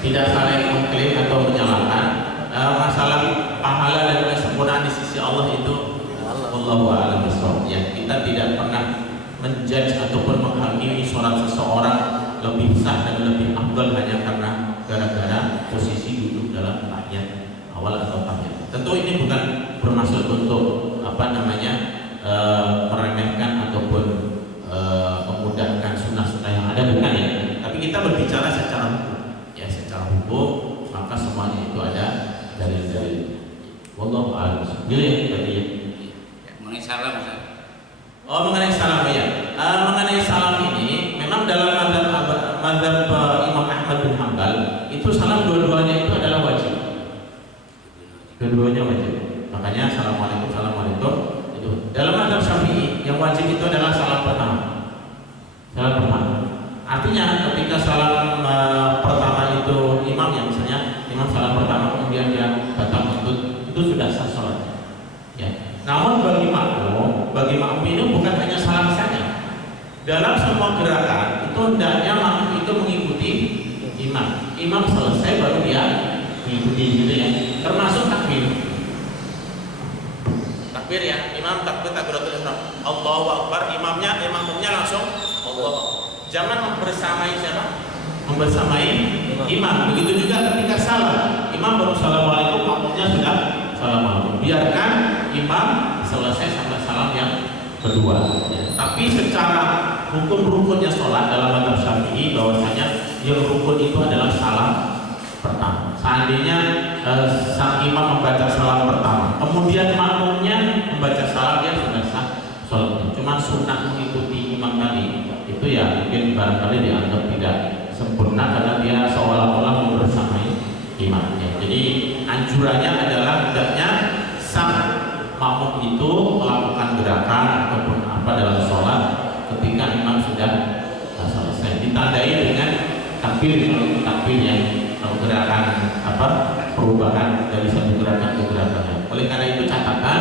tidak saling mengklaim atau menyalahkan. Masalah pahala dan kesempurnaan di sisi Allah itu wallahu a'lam bishawab ya. Kita tidak pernah menjudge ataupun menghakimi sholat seseorang lebih sah dan lebih afdal hanya karena gara-gara posisi duduk dalam tahiyat awal atau tahiyat. Tentu ini bukan bermaksud untuk meremehkan ataupun memudahkan Gitu ya tadi ya. Ya, mengenai salam Ustaz. Oh, mengenai salam ya. Mengenai salam ini memang dalam mazhab Imam Ahmad bin Hanbal itu salam dua-duanya itu adalah wajib. Dua-duanya wajib. Makanya assalamualaikum itu. Dalam mazhab Syafi'i yang wajib itu adalah salam pertama. Salam pertama. Artinya ketika salam pertama itu imam ya misalnya imam salam pertama kemudian dia datang itu sudah sah salat. Ya. Namun bagi makmum ini bukan hanya salam saja. Dalam semua gerakan itu hendaknya makmum itu mengikuti imam. Imam selesai baru dia mengikuti gitu ya. Termasuk takbir. Takbir ya, imam takbiratul ihram. Allahu akbar, imamnya langsung Allah. Jangan membersamai siapa? Membersamai imam. Begitu juga ketika salam. Imam baru assalamualaikum, makmumnya sudah assalamualaikum. Biarkan imam selesai sampai salam yang kedua. Ya. Tapi secara hukum rukunnya sholat dalam mazhab Syafi'i bahwasanya yang rukun itu adalah salam pertama. Seandainya sang imam membaca salam pertama, kemudian makmumnya membaca salam, dia sudah sah sholatnya. Cuma sunnah mengikuti imam tadi itu ya mungkin barangkali dianggap tidak sempurna karena dia seolah-olah membersamai imam. Ya. Jadi anjurannya adalah hendaknya sang makmum itu melakukan gerakan ataupun apa dalam sholat ketika imam sudah selesai, ditandai dengan takbir yang gerakan apa perubahan dari satu gerakan ke gerakan lain. Oleh karena itu catatan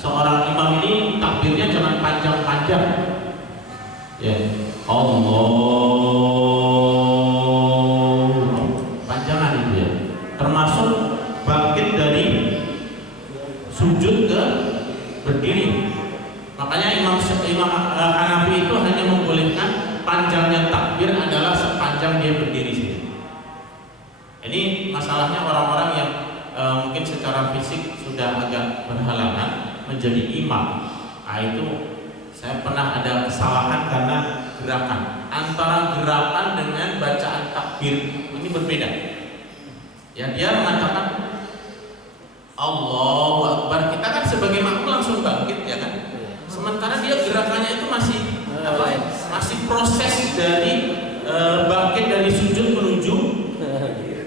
seorang imam ini takbirnya jangan panjang-panjang. Ya, Allah panjangan itu ya. Termasuk bangkit dari sujud ke berdiri. Makanya Imam Hanafi itu hanya membolehkan panjangnya takbir adalah sepanjang dia berdiri sendiri. Ini masalahnya orang-orang yang mungkin secara fisik sudah agak berhalangan menjadi imam. Nah, itu saya pernah ada kesalahan karena gerakan antara gerakan dengan bacaan takbir ini berbeda. Ya, dia mengatakan Allahu Akbar, kita kan sebagai makmum langsung bangkit ya kan. Sementara dia gerakannya itu masih proses dari bangkit dari sujud menuju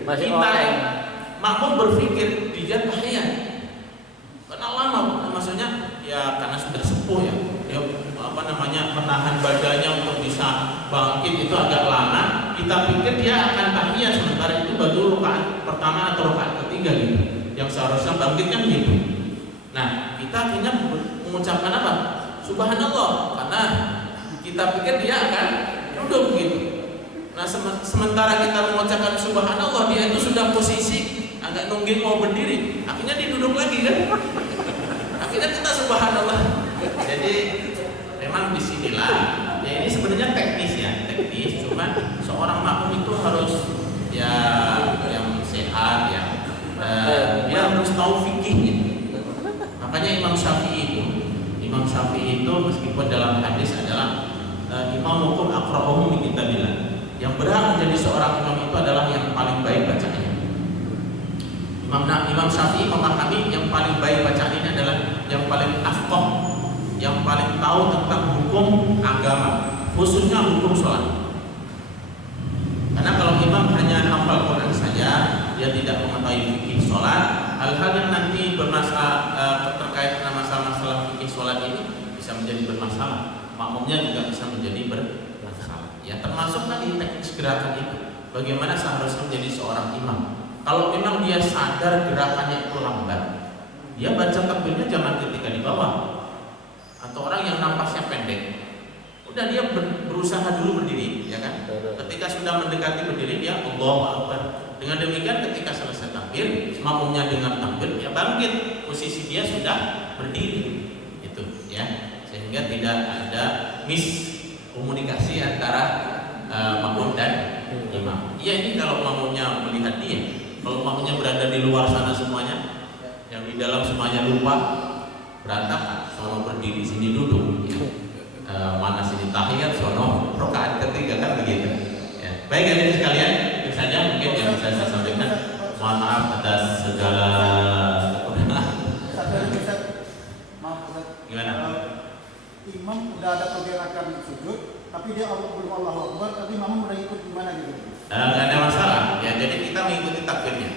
kita makmum berpikir dia tahiyat karena lama, maksudnya ya karena sudah sepuh ya, dia menahan badannya untuk bisa bangkit itu agak lama. Kita pikir dia akan tahiyat, sementara itu baru rakaat pertama atau rakaat ketiga gitu, yang seharusnya bangkit kan gitu. Nah, kita akhirnya mengucapkan apa? Subhanallah, karena kita pikir dia akan duduk gitu. Nah, sementara kita mengucapkan subhanallah, dia itu sudah posisi agak nungging mau berdiri, akhirnya dia duduk lagi kan. Akhirnya kita subhanallah. Jadi memang disinilah ya, ini sebenarnya teknis, cuman seorang makmum itu harus ya yang sehat ya, dia harus tahu fikihnya. Makanya Imam Syafi'i itu meskipun dalam hadis adalah imam hukum aqra'uhum min kitabillah, yang berhak menjadi seorang imam itu adalah yang paling baik bacaannya. Imam Syafi'i memahami yang paling baik bacaan ini adalah yang paling afqah, yang paling tahu tentang hukum agama, khususnya hukum sholat. Karena kalau imam hanya hafal Quran saja, dia tidak mengetahui fikih sholat, hal-hal yang nanti bermasalah terkait dengan masalah-masalah fikih sholat ini bisa menjadi bermasalah. Makmumnya juga bisa menjadi bermasalah. Ya, termasuk tadi teknis gerakan itu. Bagaimana seharusnya menjadi seorang imam? Kalau memang dia sadar gerakannya itu lambat, dia baca takbirnya jangan ketika di bawah. Atau orang yang napasnya pendek, udah dia berusaha dulu berdiri, ya kan? Ketika sudah mendekati berdiri dia Allahu Akbar. Dengan demikian ketika selesai takbir, makmumnya dengar takbir, dia bangkit, posisi dia sudah berdiri, itu, ya. Sehingga tidak ada miskomunikasi antara makmum dan imam. Iya, ini kalau makmumnya melihat dia. Kalau makmumnya berada di luar sana semuanya, yang di dalam semuanya lupa, berantakan. Sono berdiri, sini duduk, ya. Mana sini tahiyat, sono rakaat ketiga, kan begitu. Ya. Baik hadirin sekalian, itu saja mungkin yang bisa saya sampaikan. Mohon maaf atas segala kekurangan. Allahu Akbar, tapi imam udah ikut gimana gitu? Nggak ada masalah. Ya, jadi kita mengikuti takbirnya.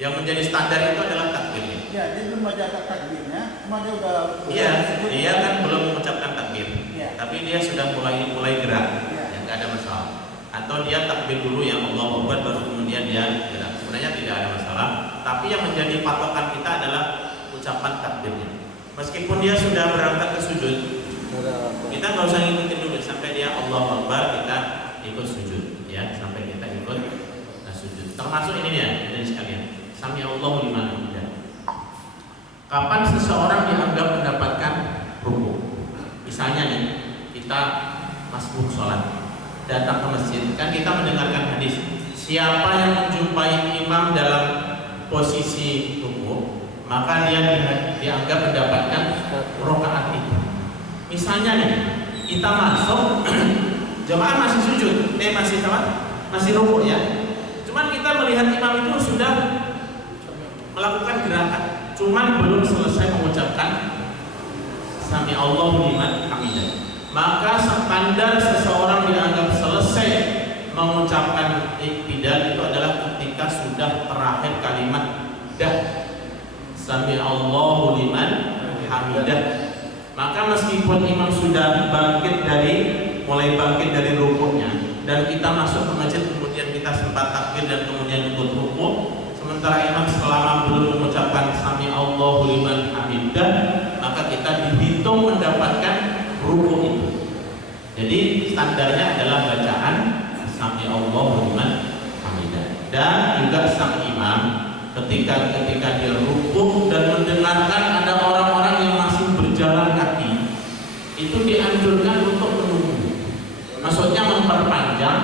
Yang menjadi standar itu adalah takbirnya. Ya, dia belum baca takbirnya, cuma dia udah. Iya, dia kan belum mengucapkan takbir. Ya. Tapi dia sudah mulai gerak. Ya. Ya, nggak ada masalah. Atau dia takbir dulu yang Allahu Akbar baru kemudian dia gerak. Sebenarnya tidak ada masalah. Tapi yang menjadi patokan kita adalah ucapan takbirnya. Meskipun dia sudah berangkat ke sujud, kita nggak usah ngikutin dulu sampai dia Allahu Akbar, kita ikut sujud, ya, sampai kita ikut sujud. Termasuk ini ya, ini sekalian. Sami Allahu liman hamidah. Kapan seseorang dianggap mendapatkan ruku? Misalnya nih, kita masbuk sholat, datang ke masjid, kan kita mendengarkan hadis. Siapa yang menjumpai imam dalam posisi ruku, maka dia dianggap mendapatkan rakaat itu. Misalnya nih, kita masuk, jemaah masih sujud, masih ruku ya. Cuman kita melihat imam itu sudah melakukan gerakan, cuman belum selesai mengucapkan Sami Allahu liman hamidah. Maka standar seseorang dianggap selesai mengucapkan iktidal itu adalah ketika sudah terakhir kalimat dah, Sami Allahu liman hamidah. Maka meskipun imam sudah mulai bangkit dari rukuknya, dan kita masuk ke masjid kemudian kita sempat takbir dan kemudian ikut rukuk, sementara imam selama belum mengucapkan Sami Allahu liman hamidah, maka kita dihitung mendapatkan rukuk itu. Jadi standarnya adalah bacaan Sami Allahu liman hamidah. Dan juga sang imam ketika dia rukuk dan mendengarkan ada orang-orang yang masih berjalan kaki, itu dianjurkan untuk menunggu. Maksudnya memperpanjang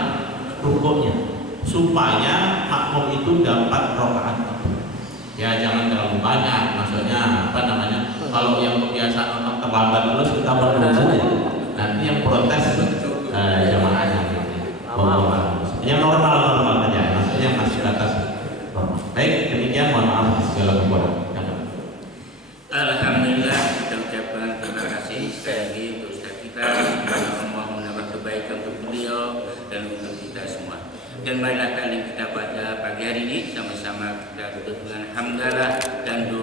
rukuknya supaya makmum itu dapat rakaat. Ya, jangan terlalu banyak. Maksudnya kalau yang kebiasaan untuk terlambat terus kita menunggu, nanti yang protes jamaahnya. Yang normal aja, maksudnya masih atas normal. Baik, demikian, mohon maaf segala kekurangan. Alhamdulillah, kita ucapkan terima kasih sekali lagi untuk Ustaz kita. Allah menambah kebaikan untuk beliau dan untuk kita semua. Dan marilah kali kita pada pagi hari ini sama-sama kita duduk dengan hamdalah dan doa.